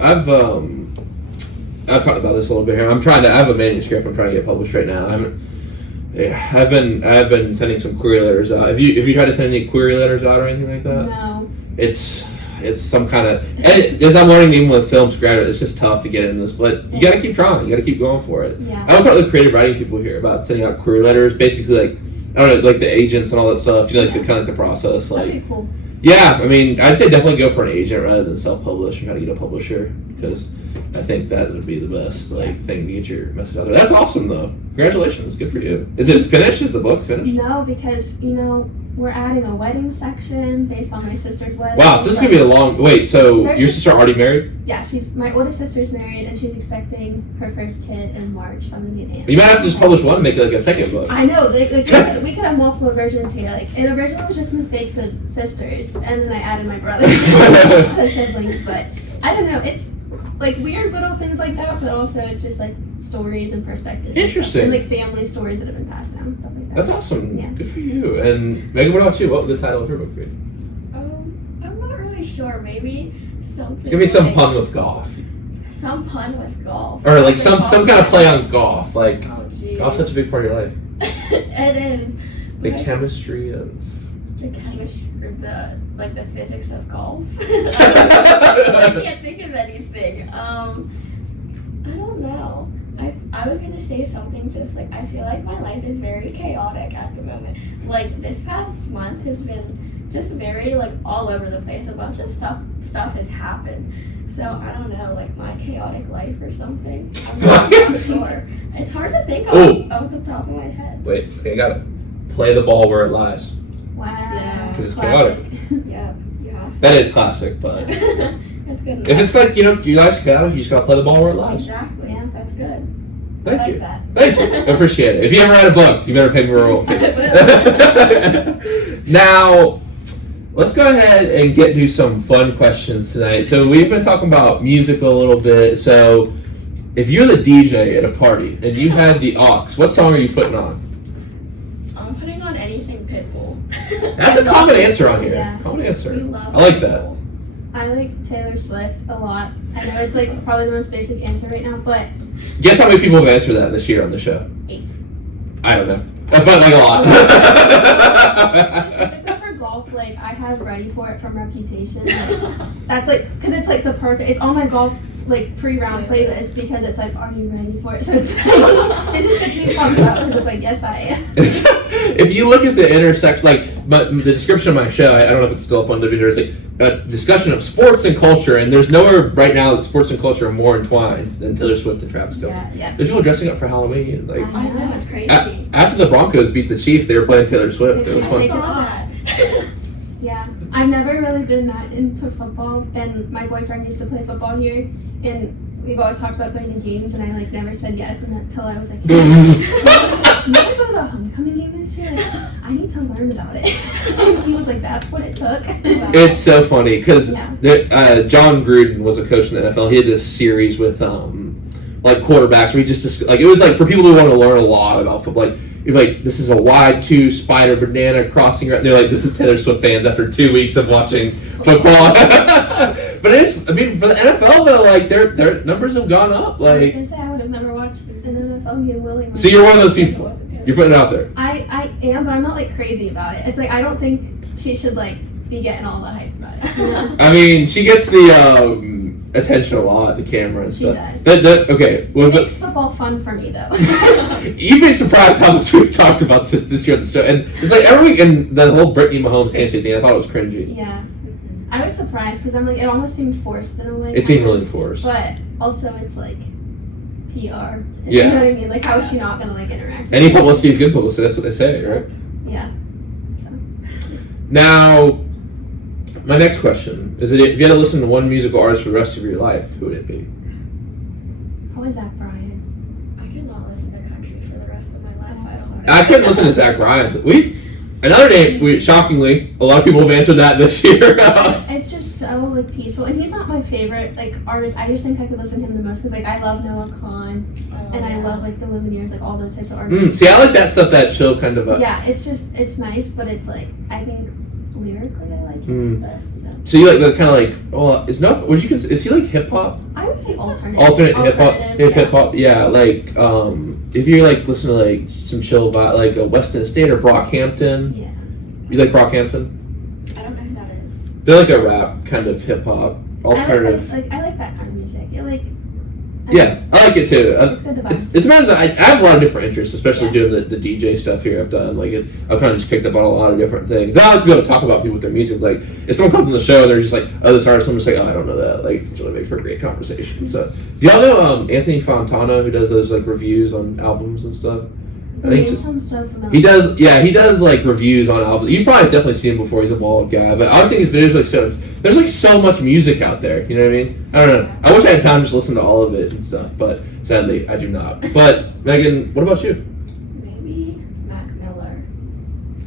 talked about this a little bit here. I have a manuscript I'm trying to get published right now. I've been sending some query letters out. Have you tried to send any query letters out or anything like that? No. It's some kind of, and as I'm learning even with films graduate, it's just tough to get in this, but you got to keep trying. You got to keep going for it. Yeah. I want to talk to the creative writing people here about sending out query letters, basically like, I don't know, like the agents and all that stuff. Do you know, like the kind of like the process? That'd Like, be cool. yeah, I mean, I'd say definitely go for an agent rather than self-publish and try to get a publisher, because I think that would be the best thing to get your message out there. That's awesome, though. Congratulations, good for you. Is it finished? Is the book finished? No, because we're adding a wedding section based on my sister's wedding. Wow, so this is gonna be a long. Wait, so There's your just- sister already married? Yeah, my older sister's married and she's expecting her first kid in March, so I'm gonna be an aunt. You might have to just publish one and make it like a second book. I know, we could have multiple versions here. Like, it originally was just mistakes of sisters, and then I added my brother to siblings. But I don't know, it's like weird little things like that, but also it's just like stories and perspectives. Interesting. And like family stories that have been passed down and stuff like that. That's awesome. Yeah. Good for you. And Megan, what about you? What would the title of your book be? I'm not really sure. Maybe something. It's gonna be some like- pun with golf, Some pun with golf. or like some kind of play on golf. Like Oh, geez. golf's such a big part of your life. It is, The chemistry of... The chemistry, the physics of golf. I can't think of anything. I don't know. I was gonna say something just like, I feel like my life is very chaotic at the moment. Like, this past month has been just very, like, all over the place. A bunch of stuff has happened. So, I don't know, like, my chaotic life or something. I'm not sure. It's hard to think off the top of my head. Wait, okay, I got it. Play the ball where it lies. Wow. Yeah. Because it's Classic. chaotic. Yeah, you have to. That is classic, but... That's good enough. If it's like, you guys chaotic, you just gotta play the ball where it lies. Exactly. Yeah. That's good. Thank I like you. that. Thank you. I appreciate it. If you ever write a book, you better pay me a royalty. Now, let's go ahead and do some fun questions tonight. So we've been talking about music a little bit. So if you're the DJ at a party and you had the aux, what song are you putting on? I'm putting on anything Pitbull. That's a common answer on here. Yeah. Common answer. We love I like Pitbull. that. I like Taylor Swift a lot. I know it's like probably the most basic answer right now, but Guess how many people have answered that this year on the show? 8. I don't know. But like a lot. Specifically for golf, like I have Ready For It from Reputation. Like, that's like, because it's like the perfect, it's on my golf like pre-round playlist because it's like, are you ready for it? So it's like, it just gets me pumped up because it's like, yes I am. If you look at the intersection, like the description of my show, I don't know if it's still up on WD, it's like a discussion of sports and culture, and there's nowhere right now that sports and culture are more entwined than Taylor Swift and Travis Kelce. Yes. Yeah. There's people dressing up for Halloween. Like I know, it's crazy. after the Broncos beat the Chiefs, they were playing Taylor Swift. It was I fun. saw that. Yeah, I've never really been that into football, and my boyfriend used to play football here, and we've always talked about going to games, and I like never said yes until I was like, do you want to go to the homecoming game this year? Like, I need to learn about it. And he was like, that's what it took. Wow. It's so funny because Yeah. John Gruden was a coach in the NFL. He had this series with like quarterbacks where he just like it was like for people who want to learn a lot about football. Like this is a wide 2 spider banana crossing. They're like, this is Taylor Swift fans after 2 weeks of watching football. But it is, I mean, for the NFL though, like their numbers have gone up. I was Like, gonna say I would have never watched an NFL game willingly. so you're one of those people. You're putting it out there. I am, but I'm not like crazy about it. It's like I don't think she should like be getting all the hype about it. You know? I mean, she gets the attention a lot, the camera and She stuff. does. Okay, It was makes football fun for me though. You'd be surprised how much we've talked about this year on the show, and it's like every week, and the whole Brittany Mahomes handshake thing. I thought it was cringy. Yeah, I was surprised because I'm like it almost seemed forced in a way. It seemed really forced. But also it's like PR. Yeah. You know what I mean? Like how is she not gonna like interact? Any publicity is good publicity. That's what they say, right? Yeah. So. Now, my next question is: that if you had to listen to one musical artist for the rest of your life, who would it be? Probably Zach Bryan. I could not listen to country for the rest of my life. Oh, I don't sorry. think. I couldn't listen to Zach Bryan. Another name. Shockingly, a lot of people have answered that this year. It's just so like peaceful, and he's not my favorite like artist. I just think I could listen to him the most because like I love Noah Kahan and I love like the Lumineers, like all those types of artists. See, I like that stuff. That chill kind of. Yeah, it's nice, but it's like I think lyrically I like his the best. So. So you like the kind of like? Oh, is he like hip hop? I would say alternate. Alternate hip hop, Alternative, hip hop, yeah. Like, if you're like listening to like some chill vibe, like a Weston Estate or Brockhampton. Yeah. You like Brockhampton? I don't know who that is. They're like a rap kind of hip hop, alternative. I like that kind of music. Yeah, I like it too. It's good to vibe. It depends. I have a lot of different interests, especially Yeah. doing the DJ stuff here. I've done I've kind of just picked up on a lot of different things. I like to be able to talk about people with their music. Like if someone comes on the show and they're just like, oh, this artist, I'm just like, oh, I don't know that. Like it's really make for a great conversation. So do y'all know Anthony Fontana, who does those like reviews on albums and stuff? The name sounds so familiar. He does like reviews on albums. You've probably definitely seen him before. He's a bald guy, but I think his videos like so. There's like so much music out there. You know what I mean? I don't know. I wish I had time to just listen to all of it and stuff, but sadly I do not. But Megan, what about you? Maybe Mac Miller.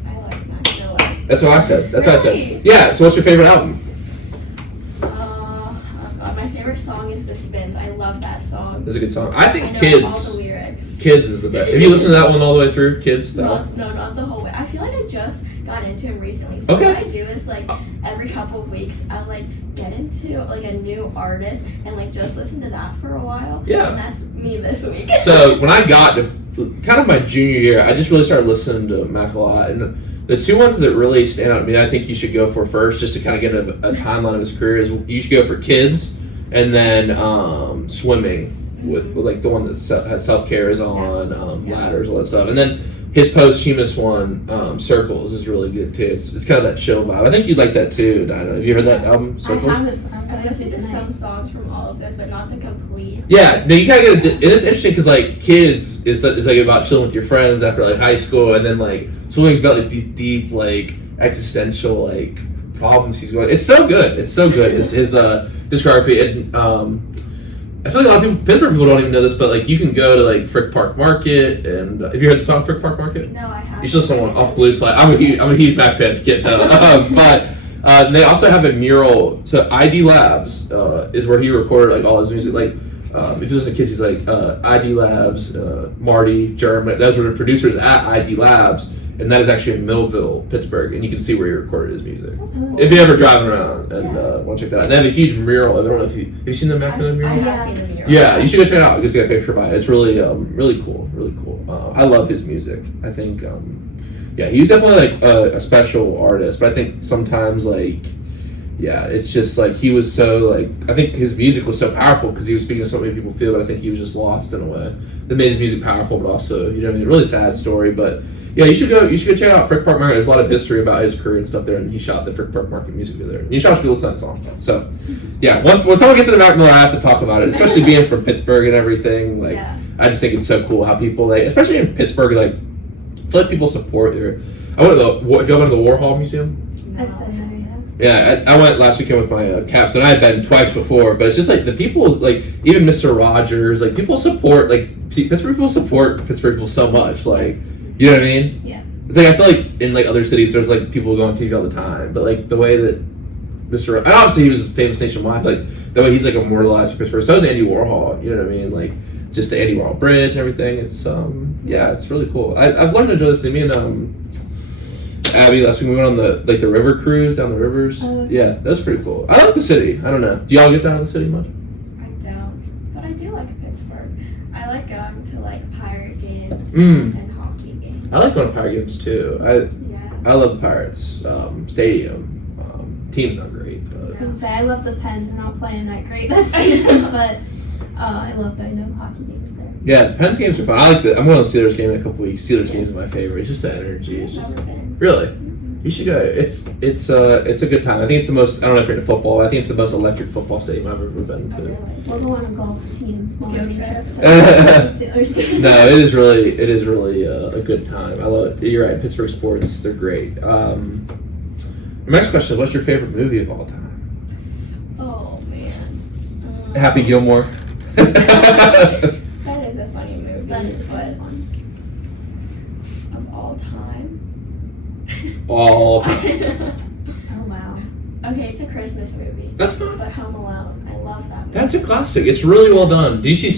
I like Mac Miller. That's what I said. That's what I Really? said. Yeah. So what's your favorite album? Oh God, my favorite song is The Spins. I love that song. That's a good song. I I think know all the lyrics. Kids is the best. Have you listened to that one all the way through? Kids. No, not the whole way. I feel like I just got into him recently. So Okay. what I do is like every couple of weeks I'll like get into like a new artist and like just listen to that for a while. Yeah. And that's me this week. So when I got to kind of my junior year, I just really started listening to Mac a lot. And the two ones that really stand out to me, I think you should go for first, just to kind of get a timeline of his career, is you should go for Kids, and then swimming with like the one that has self-care is on, ladders, all that stuff. And then his posthumous one, Circles, is really good too. It's kind of that chill vibe. I think you'd like that too, Dinah. Have you heard that album, Circles? I haven't. I listened to some songs from all of those, but not the complete. Yeah, no, you kind of get it. It's interesting because like Kids is like about chilling with your friends after like high school, and then like swimming's about like these deep like existential like problems he's going. It's so good. It's so good. His discography, and I feel like a lot of people, Pittsburgh people don't even know this, but like you can go to like Frick Park Market, and have you heard the song Frick Park Market? No, I haven't. You should listen to one off Blue Slide. I'm a huge Mac fan, if you can't tell. But they also have a mural. So ID Labs is where he recorded like all his music. Like if you listen to Kids, he's like ID Labs, Marty, Jeremy. Those were the producers at ID Labs, and that is actually in Millville, Pittsburgh, and you can see where he recorded his music. If you're ever driving around and want to check that out. And they have a huge mural. I don't know if have you seen the Mac mural? I have seen the mural. Yeah, you should go check it out. Get a picture by it. It's really, really cool. Really cool. I love his music. I think, he's definitely like a special artist. But I think sometimes it's just like he was so like I think his music was so powerful because he was speaking to so many people feel. But I think he was just lost in a way that made his music powerful, but also a really sad story. But yeah, you should go check out Frick Park Market. There's a lot of history about his career and stuff there, and he shot the Frick Park Market music video there. You should also listen to that song. So, yeah, when someone gets into Mac Miller, I have to talk about it, especially being from Pittsburgh and everything. Like, I just think it's so cool how people, like, especially in Pittsburgh, like, I feel like people support their. I went to if y'all went to the Warhol Museum. I've been there, Yeah, I went last weekend with my Caps, and I had been twice before, but it's just like the people, like even Mr. Rogers, like people support, like Pittsburgh people support Pittsburgh people so much, like, you know what I mean? Yeah. It's like I feel like in like other cities, there's like people go on TV all the time, but like the way that and obviously he was famous nationwide, but like, the way he's like immortalized for Pittsburgh. So is Andy Warhol, you know what I mean? Like just the Andy Warhol Bridge and everything. It's it's really cool. I've learned to enjoy this. Me and Abby last week we went on the river cruise down the rivers. Yeah, that was pretty cool. I like the city. I don't know. Do y'all get down to the city much? I don't, but I do like Pittsburgh. I like going to like Pirate games Mm. and hockey games. I like going to Pirate games too. I love the Pirates stadium. Team's not great, but I can say I love the Pens. They're not playing that great this season, but I love that I know hockey games there. yeah, the Pens games are fun. I'm going to the Steelers game in a couple weeks. Steelers games are my favorite. It's just the energy. It's just Never been. really. You should go. It's a good time. I think it's the most. I don't know if you're into football. I think it's the most electric football stadium I've ever been to. Really. We'll go on a golf team morning Field trip trip. to the Steelers game. No, it is really a good time. I love it. You're right. Pittsburgh sports, they're great. The next question is, what's your favorite movie of all time? Oh man. Happy Gilmore. That is a funny movie, That is but fun. of all time. All time. Oh wow. Okay, it's a Christmas movie. That's fine. But Home Alone, I love that movie. That's a classic. It's really well done. Did you see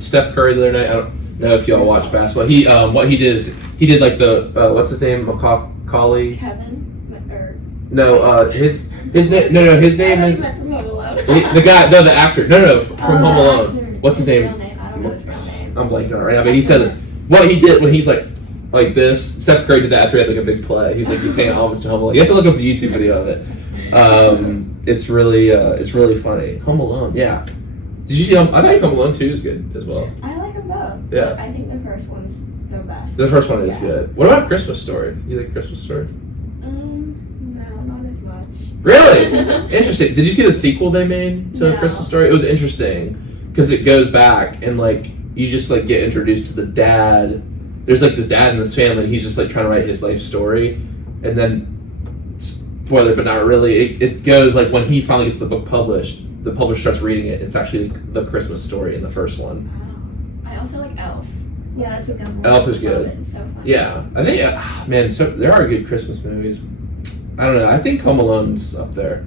Steph Curry the other night? I don't know if y'all watch basketball. He what he did is he did like the what's his name, Macaulay? Kevin, or No, his name. No, his name is From Home Alone. the guy. No, the actor. No, from Home the Alone. actor. What's his Real name? name? I don't know his real name. I'm blanking on it right now, but he said what he did when he's like this. Steph Curry did that after he had like a big play. He was like, "You paying homage to Home Alone." You have to look up the YouTube video of it. That's funny. It's really funny. Home Alone, yeah. Did you see? I think Home Alone 2 is good as well. I like them both. Yeah. But I think the first one's the best. The first one is Yeah. good. What about Christmas Story? You like Christmas Story? No, not as much. Really? Interesting. Did you see the sequel they made to No. Christmas Story? It was interesting because it goes back and like you just like get introduced to the dad. There's like this dad in this family and he's just like trying to write his life story, and then spoiler but not really, it goes like when he finally gets the book published, the publisher starts reading it. It's actually the Christmas Story in the first one. Wow. I also like Elf. Yeah, that's a good one. Elf is Love good. it. It's so funny. Yeah, I think man, so there are good Christmas movies. I don't know. I think Home Alone's up there.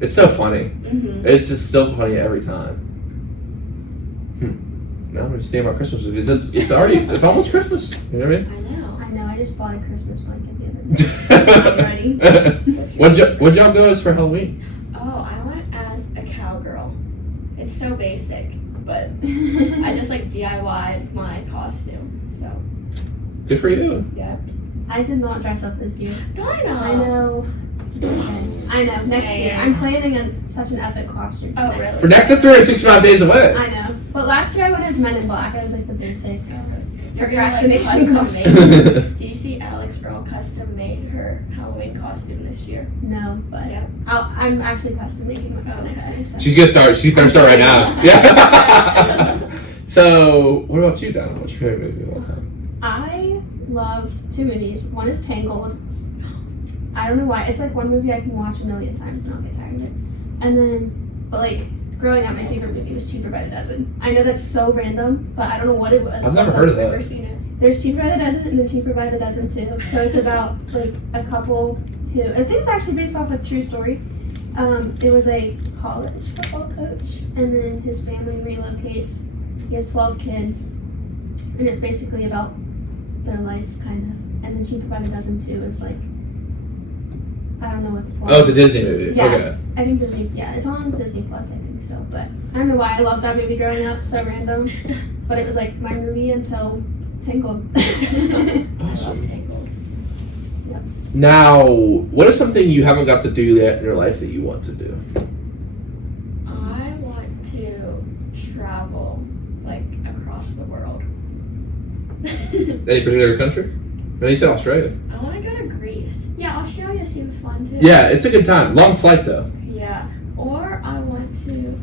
It's so funny. Mm-hmm. It's just so funny every time. Now we're just thinking about Christmas movies. It's almost Christmas. You know what I mean? I know. I know. I just bought a Christmas blanket the other day. Already. What'd y'all go as for Halloween? Oh, I went It's so basic, but I just like DIY'd my costume. So Good for you. yeah. I did not dress up this year. Dinah. I know. I know. Next year, Yeah. I'm planning on such an epic costume. Oh, next really? year. For next, that's 365 days away. I know. But last year I went as Men in Black. I was like the basic You're gonna, like, procrastination custom costume. make- Did you see Alex Earl custom made her Halloween costume this year? No, but Yeah. I'm actually custom making one for next Okay. year. So. She's gonna start. She's gonna start right now. Yeah. So, what about you, Donna? What's your favorite movie of all time? I love 2 movies. One is Tangled. I don't know why. It's like one movie I can watch a million times and not get tired of it. And then, but like growing up, my favorite movie was Cheaper by the Dozen. I know that's so random, but I don't know what it was. I've never heard of Never that. seen it. There's Cheaper by the Dozen and then Cheaper by the Dozen too. So it's about like a couple who I think it's actually based off a true story. It was a college football coach, and then his family relocates. He has 12 kids, and it's basically about their life, kind of. And then Cheaper by the Dozen too is like, I don't know what the plot. Oh, it's a Disney movie. Yeah. Okay. I think Disney. Yeah, it's on Disney Plus. I think still, but I don't know why I loved that movie growing up. So random, but it was like my movie until Tangled. I Awesome. love Tangled. Now, what is something you haven't got to do yet in your life that you want to do? I want to travel like across the world. Any particular country? No, you said Australia. I want to go to Greece. Yeah, Australia seems fun too. Yeah, it's a good time. Long flight though. Yeah. Or I want to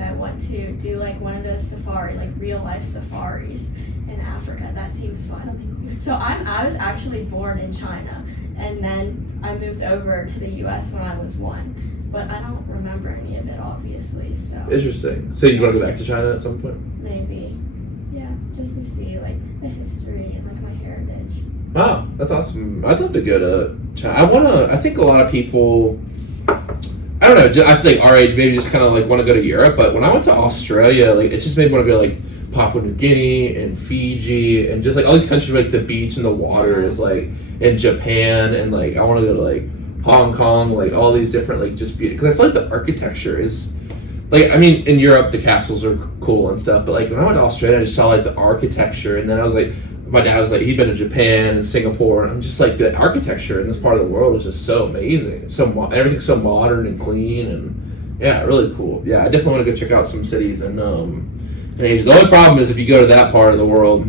I want to do like one of those like real life safaris in Africa. That seems fun. So I was actually born in China, and then I moved over to the U.S. when I was 1, but I don't remember any of it obviously. So Interesting. So you want to go back to China at some point? maybe, yeah, just to see like the history and like my heritage. Wow, that's awesome. I'd love to go to China. I think a lot of people, I don't know, I think our age maybe just kind of like want to go to Europe, but when I went to Australia, like it just made me want to go like Papua New Guinea and Fiji and just like all these countries with like the beach and the water is like in Japan, and like I want to go to like Hong Kong, like all these different like just because I feel like the architecture is like, I mean, in Europe the castles are cool and stuff, but like when I went to Australia I just saw like the architecture, and then I was like, my dad was like, he'd been to Japan and Singapore, and I'm just like, the architecture in this part of the world is just so amazing. It's so everything's so modern and clean, and yeah, really cool. Yeah, I definitely want to go check out some cities in Asia. The only problem is if you go to that part of the world,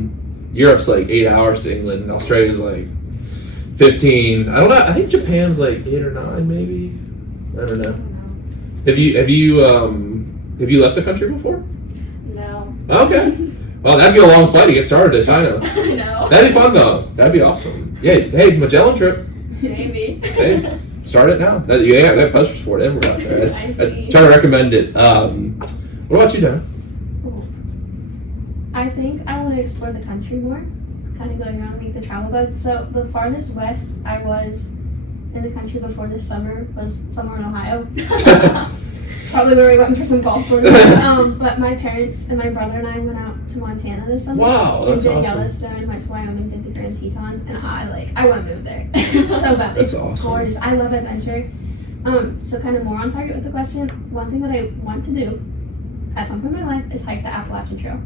Europe's like 8 hours to England, and Australia's like 15. I don't know. I think Japan's like 8 or 9, maybe. I don't I know. don't Have you left the country before? know. Okay. Well, that'd be a long flight to get started to China. No. I know. That'd be fun though. That'd be awesome. Yeah. Hey, Magellan trip. Maybe. Hey, start it now. They have posters for it everywhere out there. I I see. try to recommend it. What about you, Dana? I think I want to explore the country more, kind of going around like the travel bug. So the farthest west I was in the country before this summer was somewhere in Ohio. Probably where we went for some golf tournaments. But my parents and my brother and I went out to Montana this summer. Wow, that's we did awesome. Yellowstone, went to Wyoming, did the Grand Tetons, and I want to move there so bad. That's It's awesome. gorgeous. I love adventure. So kind of more on target with the question. One thing that I want to do at some point in my life is hike the Appalachian Trail.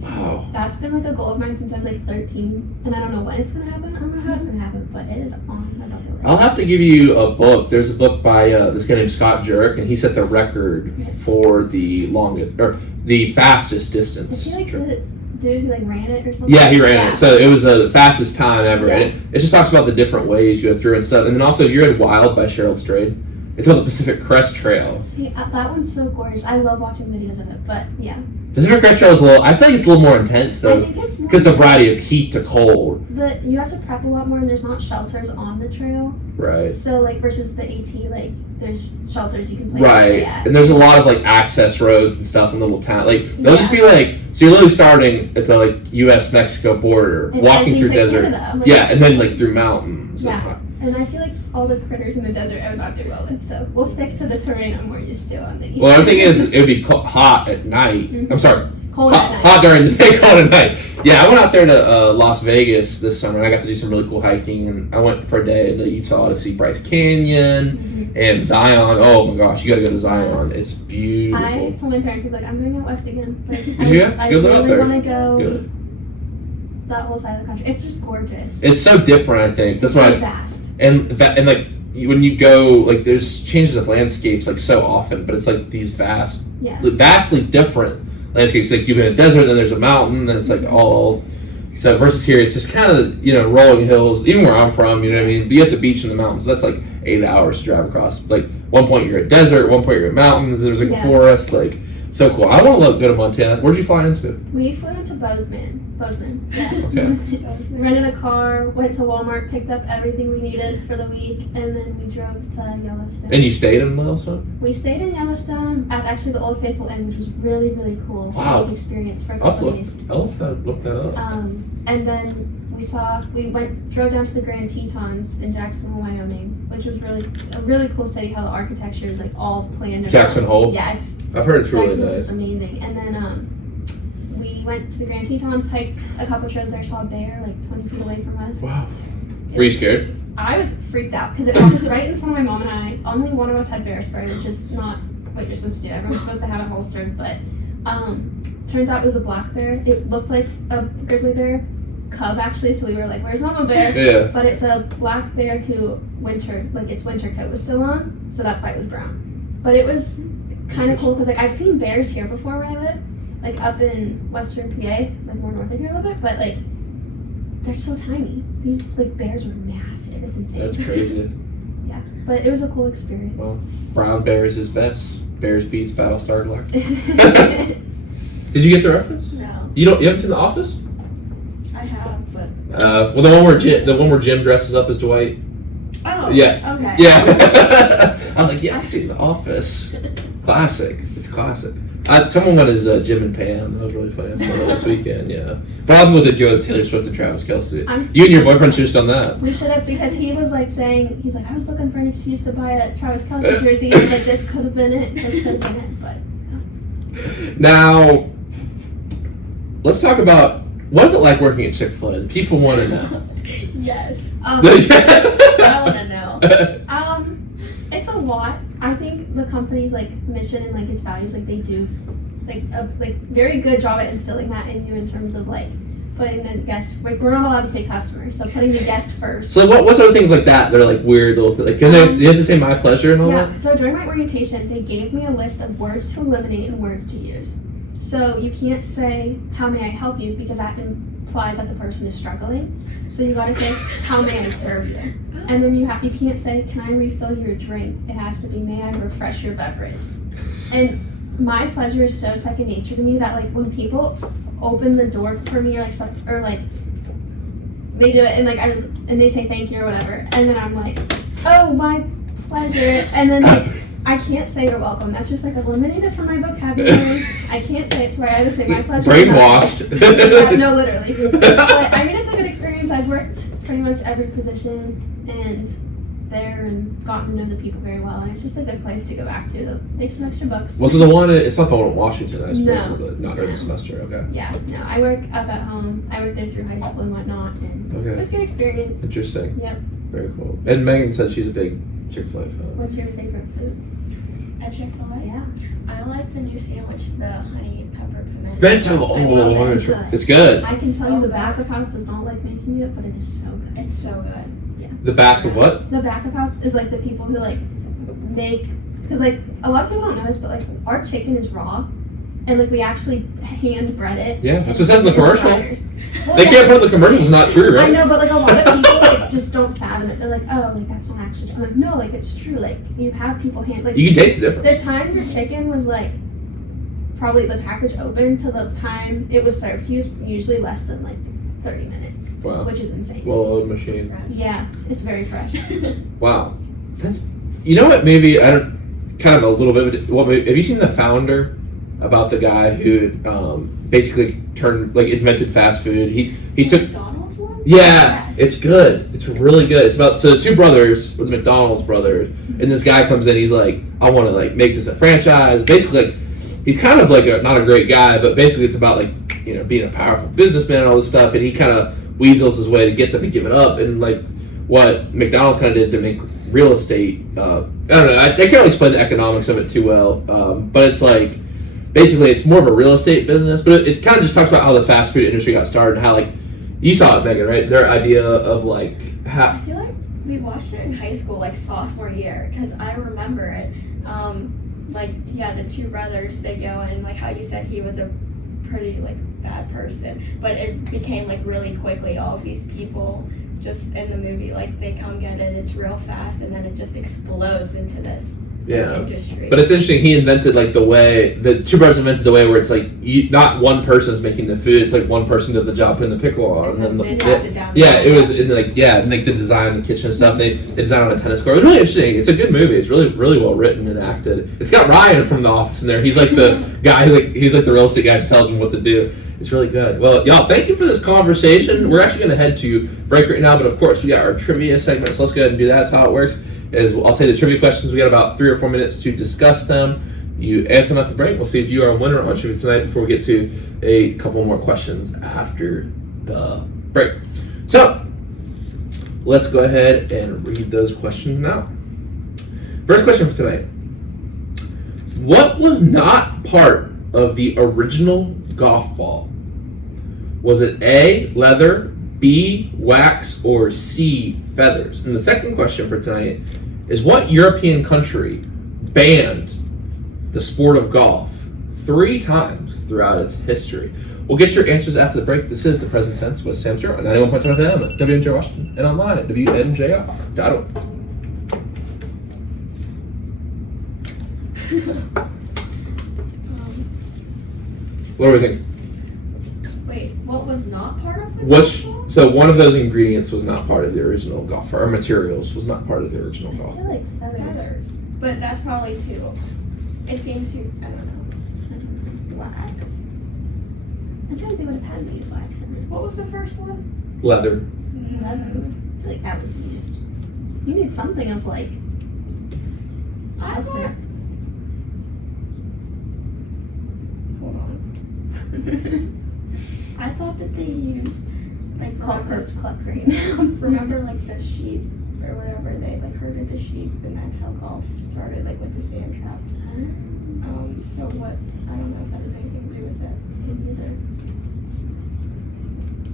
Wow. That's been like a goal of mine since I was like 13, and I don't know when it's gonna happen. I don't know how it's gonna happen, but it is on my bucket list. I'll have to give you a book. There's a book by this guy named Scott Jurek, and he set the record for the longest or the fastest distance. Is he like trip. the dude who like ran it or something? Yeah, he ran it. So it was the fastest time ever. Yeah. And it just talks about the different ways you go through and stuff. And then also, you read Wild by Cheryl Strayed. It's on the Pacific Crest Trail. See, that one's so gorgeous. I love watching videos of it, but yeah. Pacific Crest Trail is I feel like it's a little more intense I though, think it's more because the variety of heat to cold. you have to prep a lot more, and there's not shelters on the trail. Right. So like versus the AT, like there's shelters you can play and Right. stay at. And there's a lot of like access roads and stuff in little town. Like they'll just Yeah. be like, so you're literally starting at the like U.S.-Mexico border, And walking through to desert. Canada. Like, Yeah, it's and then just like through mountains. Yeah. And I feel like all the critters in the desert I would not do well with, so we'll stick to the terrain I'm more used to on the east. Well, the thing is, it would be hot at night. Mhm. I'm sorry, cold at night. hot during the day, cold at night. Yeah, I went out there to Las Vegas this summer, and I got to do some really cool hiking. And I went for a day into Utah to see Bryce Canyon and Zion. Oh my gosh, you got to go to Zion. It's beautiful. I told my parents, I was like, I'm going out west again. Like, I really want to go Good. that whole side of the country. It's just gorgeous. It's so different, I think. That's why. So vast. And like when you go, like there's changes of landscapes like so often, but it's like these vastly different landscapes. Like you've been in a desert, then there's a mountain, then it's like all. So versus here, it's just kind of rolling hills. Even where I'm from, you know what I mean. But you have the beach and the mountains. That's like 8 hours to drive across. Like one point you're at desert, one point you're at mountains. There's like a forest. Like so cool. I want to go to Montana. Where'd you fly into? We flew into Bozeman. Yeah. Okay. Rented a car, went to Walmart, picked up everything we needed for the week, and then we drove to Yellowstone. And you stayed in Yellowstone? We stayed in Yellowstone at actually the Old Faithful Inn, which was really, really cool. Wow. Experience for a couple of days. I'll look that up. And then drove down to the Grand Tetons in Jackson, Wyoming, which was a really cool city. How the architecture is like all planned. Jackson Hole. Yeah, I've heard it's really nice. Just amazing. And then we went to the Grand Tetons, hiked a couple trails there, saw a bear like 20 feet away from us. Wow. Were you scared? I was freaked out because it was right in front of my mom and I. Only one of us had bear spray, which is not what you're supposed to do. Everyone's supposed to have it holstered, but turns out it was a black bear. It looked like a grizzly bear cub actually, so we were like, "Where's Mama Bear?" Yeah. But it's a black bear who its winter coat was still on, so that's why it was brown. But it was kind of cool because like I've seen bears here before where I live, like up in Western PA, like more north of here a little bit, but like they're so tiny. These like bears were massive. It's insane. That's crazy. Yeah, but it was a cool experience. Well, brown bears is best. Bears beats Battlestar Galactica. Did you get the reference? No. You haven't seen The Office? I have, but. Well, the one where Jim dresses up as Dwight. Oh. Yeah. Okay. Yeah. I was like, yeah, I see The Office. Classic. It's classic. Someone went as Jim and Pam. That was really funny. I saw that this weekend. Yeah. But a lot of people did go as Taylor Swift and Travis Kelce. You and your boyfriend should have done that. We should have, because he was like saying, he's like, I was looking for an excuse to buy a Travis Kelce jersey. He's like, this could have been it. This could have been it. But now, let's talk about what's it like working at Chick-fil-A. People want to know. Yes. I want to know. It's a lot. I think the company's like mission and like its values, like they do like a very good job at instilling that in you in terms of like putting the guest, like we're not allowed to say customer, so putting the guest first. So what's other things like that? They're like weird little things. Like you have to say my pleasure and all that? Yeah. So during my orientation, they gave me a list of words to eliminate and words to use. So you can't say how may I help you because that implies that the person is struggling. So you gotta say how may I serve you. And then you can't say, can I refill your drink? It has to be, may I refresh your beverage? And my pleasure is so second nature to me that like when people open the door for me or like stuff, or like they do it and like and they say thank you or whatever, and then I'm like, oh, my pleasure. And then like I can't say you're welcome. That's just like eliminated from my vocabulary. I can't say it, so I either say my pleasure. Brainwashed. No, literally. But I mean, it's a good experience. I've worked pretty much every position and gotten to know the people very well, and it's just a good place to go back to make some extra bucks. Was it the one? It's not the one in Washington, I suppose. No. Is it? Not during the semester. Okay. Yeah, no. I work up at home. I worked there through high school and whatnot, and it was a good experience. Interesting. Yep. Very cool. And Megan said she's a big Chick-fil-A fan. What's your favorite food? At Chick-fil-A? Yeah. I like the new sandwich, the honey pepper pimento. Bento. It's good. I can tell you the back of house does not like making it, but it is so good. It's so good. Yeah. The back of what? The back of house is like the people who like make, because like a lot of people don't know this, but like our chicken is raw, and like we actually hand bread it. Yeah, that's what it says in the commercial. Well, they can't put the commercial. It's not true, right? I know, but like a lot of people like just don't fathom it. They're like, oh, like that's not actually true. I'm like, no, like it's true. Like you have people hand like you can taste the difference. The time your chicken was like probably the package opened to the time it was served to you is usually less than like 30 minutes. Wow. Which is insane. Well-oiled machine. Fresh. Yeah, it's very fresh. Wow. That's, you know what, maybe, I don't, kind of a little bit of it, have you seen The Founder? About the guy who basically invented fast food. He took McDonald's one? Yeah, Yes. It's good. It's really good. It's about the two brothers, or the McDonald's brothers, and this guy comes in. He's like, I want to like make this a franchise. Basically, like, he's kind of like not a great guy, but basically it's about like being a powerful businessman and all this stuff, and he kind of weasels his way to get them to give it up, and like what McDonald's kind of did to make real estate. I don't know. I can't really explain the economics of it too well, but it's like basically it's more of a real estate business, but it kind of just talks about how the fast food industry got started and how like you saw it, Megan, right? Their idea of like how. I feel like we watched it in high school, like sophomore year, because I remember it. The two brothers, they go and like how you said he was a pretty like bad person, but it became like really quickly all of these people just in the movie, like they come get it, it's real fast, and then it just explodes into this industry. But it's interesting, he invented like the two brothers invented the way where it's like not one person's making the food, it's like one person does the job putting the pickle on, and then it was in like the design of the kitchen and stuff. They designed on a tennis court. It was really interesting. It's a good movie. It's really really well written and acted. It's got Ryan from The Office in there. He's like the guy he's like the real estate guy who tells him what to do. It's really good. Well, y'all, thank you for this conversation. We're actually going to head to break right now, but of course we got our trivia segment, so let's go ahead and do that. That's how it works. I'll tell you the trivia questions. We got about 3 or 4 minutes to discuss them. You answer them at the break. We'll see if you are a winner on trivia tonight before we get to a couple more questions after the break. So let's go ahead and read those questions now. First question for tonight. What was not part of the original golf ball? Was it A, leather, B, wax, or C, feathers? And the second question for tonight is what European country banned the sport of golf 3 times throughout its history? We'll get your answers after the break. This is the present tense with Sam Stewart on 91.7 FM at WNJ Washington and online at WNJR.org. What do we think? Wait, what was not part of it? So one of those ingredients was not part of the original golf, or materials was not part of the original golf. I feel like feathers. But that's probably 2. It seems to, I don't know. Wax. I feel like they would have had to use wax in it. What was the first one? Leather. Leather. I feel like that was used. You need something of like substance. Hold on. I thought that they used like Club green. remember like the sheep or whatever, they like herded the sheep, and that's how golf started, like with the sand traps. So what, I don't know if that has anything to do with it. Me neither.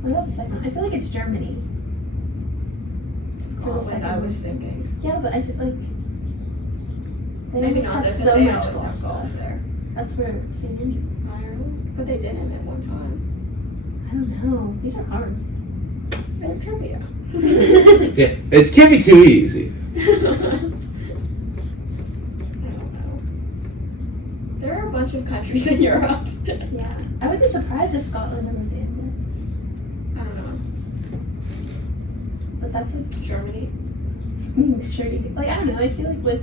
What about the second one? I feel like it's Germany. For the second I was thinking. Yeah, but I feel like they Maybe always not have there, so they much always golf have stuff. golf there. That's where St. Andrews. But they didn't at one time. I don't know. These are hard. They're trivia. Yeah, it can't be too easy. I don't know. There are a bunch of countries in Europe. Yeah. I would be surprised if Scotland ever banned I don't know. it. But that's like Germany. sure you could, like, I don't know, I feel like with I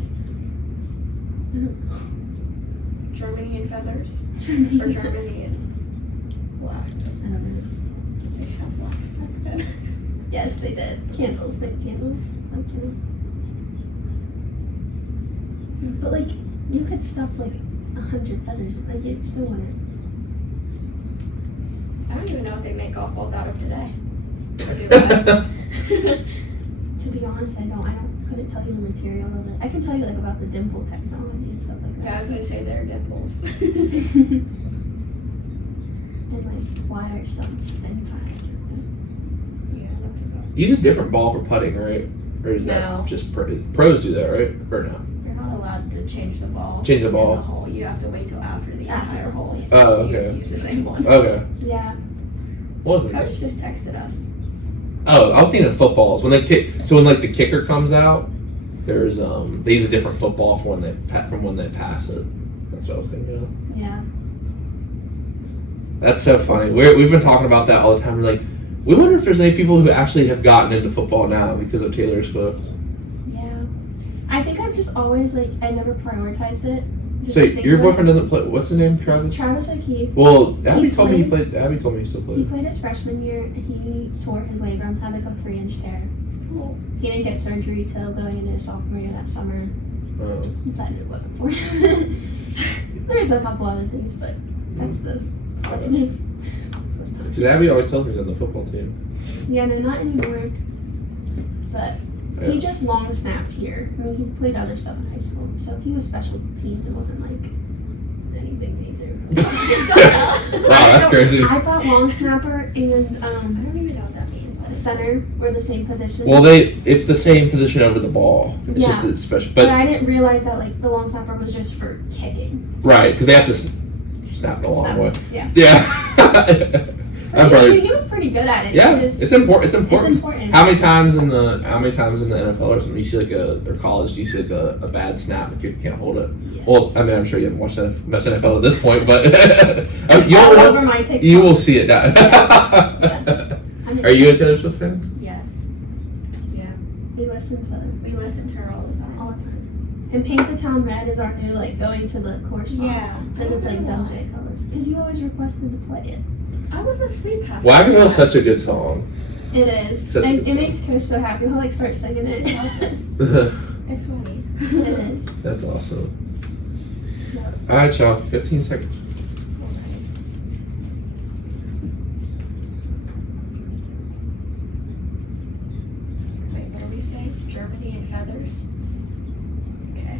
don't know. Germany and feathers. Germany. Or Germany and wax. I don't know. They have wax back then. Yes, they did. Candles, think candles. Okay. But like, you could stuff like 100 feathers. Like, you'd still wouldn't. I don't even know what they make golf balls out of today. Or do they? To be honest, I couldn't tell you the material of it. I can tell you like about the dimple technology and stuff like that. Yeah, I was gonna say they're dimples. And like wire some spin faster. Yeah, not too bad. Use a different ball for putting, right? Or is that No. just pros do that, right? Or no? You're not allowed to change the ball. Change the in ball. the hole. You have to wait till after the After entire the hole. hole. So Oh, you okay. have to use the same one. Okay. Yeah. What was it? Coach just texted us. Oh, I was thinking of footballs. When they kick, so when like the kicker comes out, there's they use a different football from when they pass it. That's what I was thinking of. Yeah. That's so funny. We've been talking about that all the time. We're like, we wonder if there's any people who actually have gotten into football now because of Taylor Swift. Yeah. I think I've just always like I never prioritized it. Just So to think your about boyfriend doesn't play. What's his name? Travis. Travis O'Keefe. Well, Abby He told me he played- played. Abby told me he still He played. played his freshman year. He tore his labrum, had like a 3-inch tear. Cool. He didn't get surgery till going into his sophomore year that summer. Oh. Decided it wasn't for him. There's a couple other things, but that's the positive. this time. Because Abby always tells me he's on the football team. Yeah, no, not anymore. But Yeah. he just long snapped here. I mean, he played other stuff in high school, so he was special teams. It wasn't like anything major. Wow, that's crazy. I thought long snapper and I don't even know what that means. center were the same position. Well, it's the same position over the ball. It's Yeah. just the special, but but I didn't realize that like the long snapper was just for kicking. right, because they have to snap it a long Snap. way. Yeah. Yeah. I mean, he was pretty good at it. Yeah, Just, it's important. It's important. It's important. How many times in the NFL or something you see like or college, do you see like a bad snap the kid can't hold it? Yeah. Well, I mean, I'm sure you haven't watched much NFL at this point, but It's you all over my TikTok. you will see it now. Yeah. Are you a Taylor Swift fan? Yes. Yeah. We listen to her all the time. all the time. And Paint the Town Red is our new like going to the course song. Yeah. Because it's like Dubjay colors. Because you always requested to play it. I was asleep half. Wagon Wheel's such a good song. It is. Such a And good it song. makes Coach so happy. He'll like start singing it. It's funny. It is. That's awesome. Yeah. All right, y'all. 15 seconds. Wait, what did we say? Germany and feathers? Okay.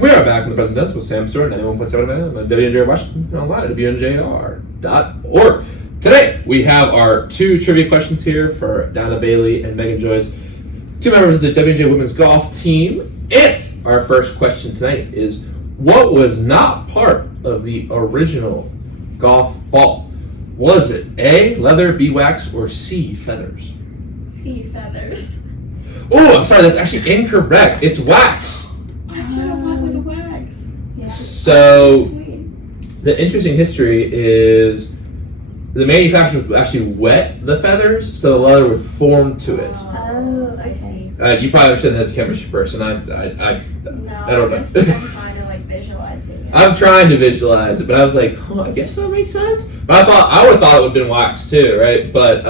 We are back in the present tense with Sam Stewart, 91.7 FM at WNJ Washington, online at WNJR.org. Today, we have our two trivia questions here for Donna Bailey and Megan Joyce, two members of the WNJ women's golf team. And our first question tonight is, what was not part of the original golf ball? Was it A, leather, B, wax, or C, feathers? Sea feathers. Oh, I'm sorry, that's actually incorrect. It's wax. I should have went with the wax. Yeah. So, Sweet. the interesting history is the manufacturers would actually wet the feathers so the leather would form to it. Oh, I okay. see. You probably understand that as a chemistry person. I No, don't I'm know. kind of like visualizing it. I'm trying to visualize it, but I was like, huh, I guess that makes sense. But I would have thought it would have been wax too, right? But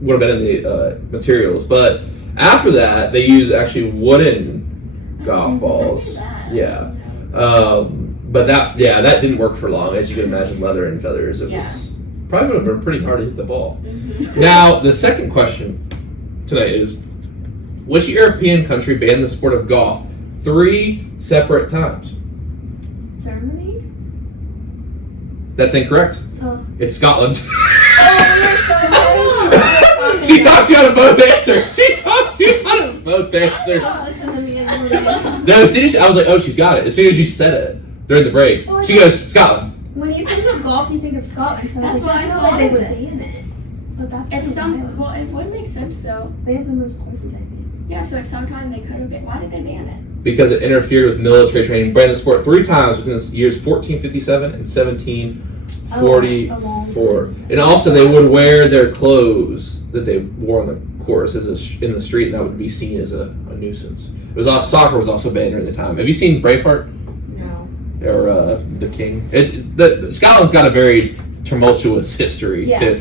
would have been in the materials. But after that, they use actually wooden golf balls. Yeah. But that didn't work for long. As you can imagine, leather and feathers. It was probably would have been pretty hard to hit the ball. Now, the second question tonight is, which European country banned the sport of golf 3 separate times? Germany? That's incorrect. Oh. It's Scotland. Oh, we were so crazy. She talked you out of both answers. She talked you out of both answers. Don't listen to me anymore. No, as soon as I was like, oh, she's got it. As soon as you said it during the break, Oh, she yeah. goes, Scotland. When you think of golf, you think of Scotland. So I was That's like, what there's I no way thought they of would it. ban it. But that's It's pretty wild. well, it would make sense though. They have the most courses, I think. Yeah, so at some time they could have been. Why did they ban it? Because it interfered with military training. Banned the sport 3 times between the years 1457 and 1744. And also, they would wear their clothes that they wore on the course in the street, and that would be seen as a nuisance. It was also, soccer was also banned during the time. Have you seen Braveheart No. or The King? Scotland's got a very tumultuous history Yeah.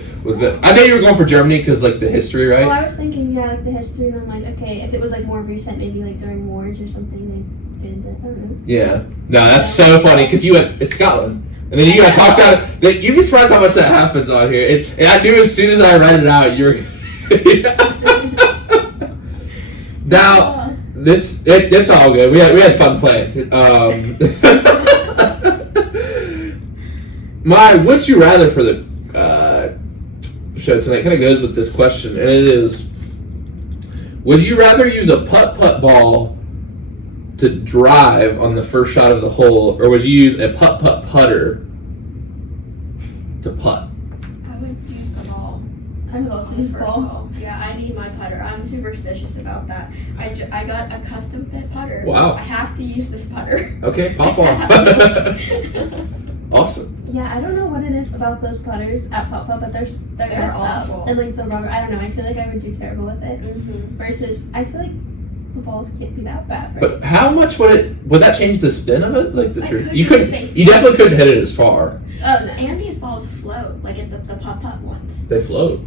I know you were going for Germany because like the history, right? Well, I was thinking, like the history, and I'm like, okay, if it was like more recent, maybe like during wars or something, they banned it. I don't know. Yeah. No, that's so funny because you went, it's Scotland. And then you got talked out of that. You'd be surprised how much that happens on here. And I knew as soon as I read it out, you were. Now, it's all good. We had fun playing. My would you rather for the show tonight kind of goes with this question, and it is: would you rather use a putt ball to drive on the first shot of the hole, or would you use a putter to putt? I would use the ball. I would also on the use first ball. hole. Yeah, I need my putter. I'm superstitious about that. I got a custom fit putter. Wow. I have to use this putter. Okay, pop off. Awesome. Yeah, I don't know what it is about those putters at Pop Up, but they're messed awful. up. And like the rubber, I don't know. I feel like I would do terrible with it. Versus, I feel like the balls can't be that bad, right? But how much would that change the spin of it? Like It could you because couldn't, they you definitely couldn't hit it as far. Oh no. And these balls float, like at the putt ones. They float.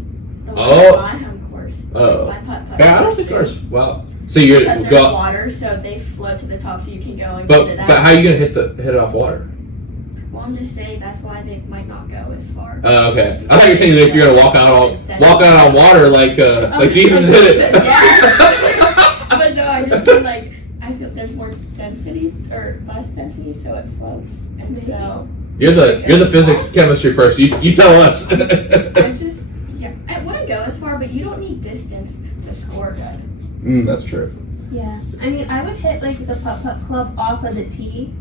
The Oh. ones at my home course. Oh. My putt. Yeah, I don't think ours. Wow. So you're Because there's go. water, so they float to the top, so you can go and But get it out. how are you gonna hit it off water? Well, I'm just saying that's why they might not go as far. Okay. I thought you were saying if you're gonna walk out on water like Jesus did it. Yeah. But no, I just feel like I feel there's more density or less density, so it floats, and so. You're the physics chemistry person. You tell us. I wouldn't go as far, but you don't need distance to score good. That's true. Yeah, I mean, I would hit like the putt-putt club off of the tee.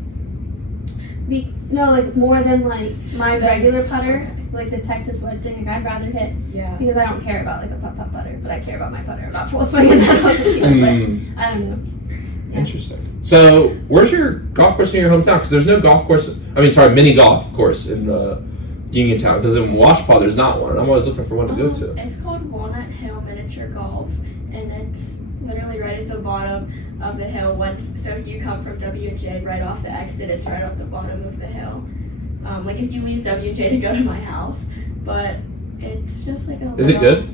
Like more than like my regular putter, like the Texas wedge thing. Like I'd rather hit because I don't care about like a putt-putt putter, but I care about my putter. I'm not full swinging that off the tee, but I don't know. Yeah. Interesting. So, where's your golf course in your hometown? Because there's no golf course. Mini golf course in Uniontown. Because in Washpaw, there's not one. I'm always looking for one to go to. It's called Walnut Hill Miniature Golf, and it's literally right at the bottom of the hill. So if you come from WJ right off the exit, it's right off the bottom of the hill. Like if you leave WJ to go to my house, but it's just like a. Is it good?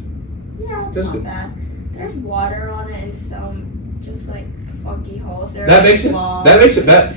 Yeah, it's not bad. There's water on it and some just like funky holes. That makes it bad.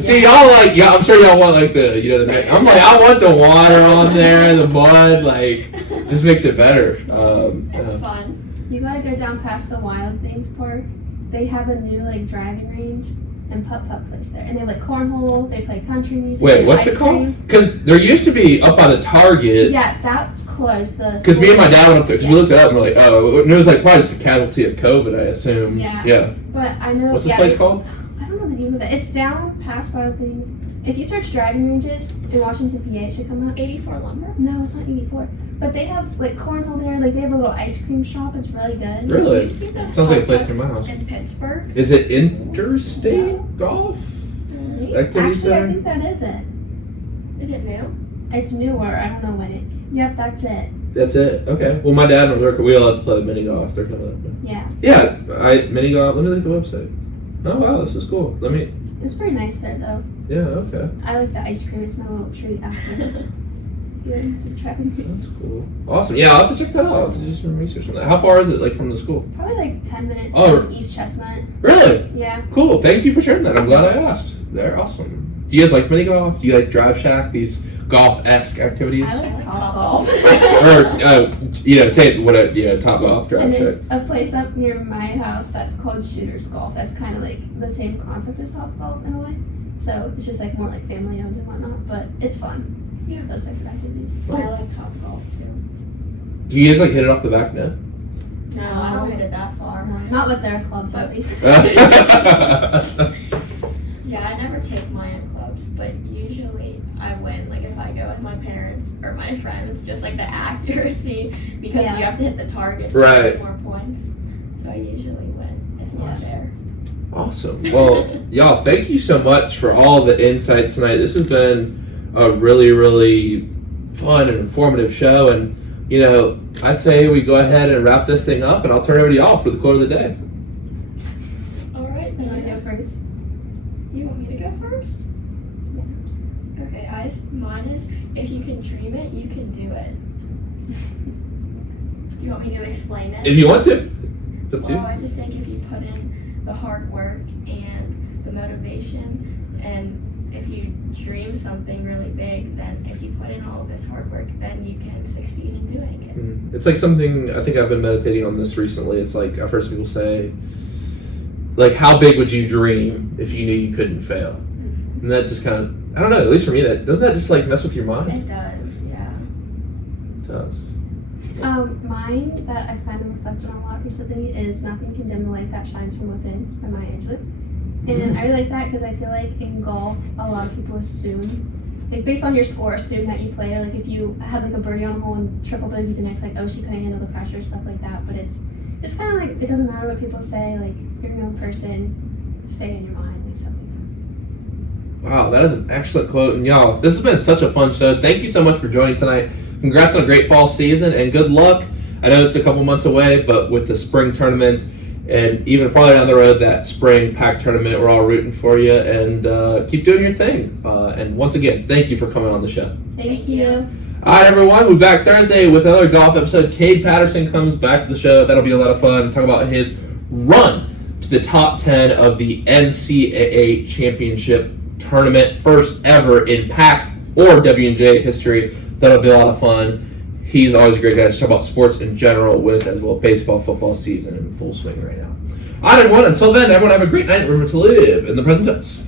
See, y'all I'm sure y'all want like the night. I'm like, I want the water on there, the mud, like, just makes it better. It's fun. You gotta go down past the Wild Things Park. They have a new like driving range and putt-putt place there, and they like cornhole. They play country music. Wait, what's it called? Because there used to be up by the Target. Yeah, that's closed. Because me and my dad went up there because we looked it up and we're like, oh, it was like probably just a casualty of COVID, I assume. Yeah. But I know. What's this place called? I don't know the name of it. It's down past Wild Things. If you search driving ranges in Washington, PA, it should come up. 84 Lumber? No, it's not 84. But they have like cornhole there. Like they have a little ice cream shop. It's really good. Really? Sounds like a place near my house. In Pittsburgh. Is it interstate golf? Actually, I think that is it. Is it new? It's newer. I don't know when it. Yep, that's it. That's it. Okay. Well, my dad and we all had to play mini golf. They're coming up. Yeah. Yeah. Mini golf. Let me look at the website. Oh wow, this is cool. It's pretty nice there though. Yeah. Okay. I like the ice cream. It's my little treat after. That's cool. Awesome. Yeah, I'll have to check that out. I'll have to do some research on that. How far is it, like, from the school? Probably like 10 minutes to East Chestnut. Really? Yeah. Cool. Thank you for sharing that. I'm glad I asked. They're awesome. Do you guys like mini golf? Do you like Drive Shack? These golf-esque activities? I like Top Golf. Or, say it, Top Golf, Drive And Shack. there's a place up near my house that's called Shooters Golf. That's kind of like the same concept as Top Golf in a way. So it's just like more like family owned and whatnot, but it's fun. Yeah, those types of activities. I like Top Golf too. Do you guys like hit it off the back net? No, I don't hit it that far. No, not with their clubs at least. Yeah, I never take my own clubs, but usually I win. Like if I go with my parents or my friends, just like the accuracy, because you have to hit the target to get more points. So I usually win. It's not fair. Awesome. Well, y'all, thank you so much for all the insights tonight. This has been a really, really fun and informative show. And, I'd say we go ahead and wrap this thing up, and I'll turn it over to y'all for the quote of the day. All right. You want to go first? You want me to go first? Yeah. Okay, mine is, if you can dream it, you can do it. Do you want me to explain it? If you want to. It's up to you. Well, I just think if you put in the hard work and the motivation, and if you dream something really big, then if you put in all of this hard work, then you can succeed in doing it. It's like something, I think I've been meditating on this recently. It's like, I've heard some people say, like, how big would you dream if you knew you couldn't fail? And that just kind of, I don't know, at least for me, doesn't that just like mess with your mind? It does, yeah. It does. Mine that I've kind of reflected on a lot recently is nothing can dim the light that shines from within by Maya Angelou. And I really like that because I feel like in golf, a lot of people assume, like based on your score, assume that you played, or like if you had like a birdie on a hole and triple bogey the next, like, oh, she couldn't handle the pressure, stuff like that. But it's just kind of like, it doesn't matter what people say, like, you're your own person, stay in your mind, like stuff like that. Wow, that is an excellent quote. And y'all, this has been such a fun show. Thank you so much for joining tonight. Congrats on a great fall season and good luck. I know it's a couple months away, but with the spring tournaments and even farther down the road, that spring pack tournament, we're all rooting for you, and keep doing your thing. And once again, thank you for coming on the show. Thank you. All right, everyone, we'll be back Thursday with another golf episode. Cade Patterson comes back to the show. That'll be a lot of fun. Talk about his run to the top 10 of the NCAA championship tournament, first ever in PAC or WNJ history. So that'll be a lot of fun. He's always a great guy to talk about sports in general with, as well baseball, football season in full swing right now. All right, everyone. Until then, everyone have a great night. Remember to live in the present tense.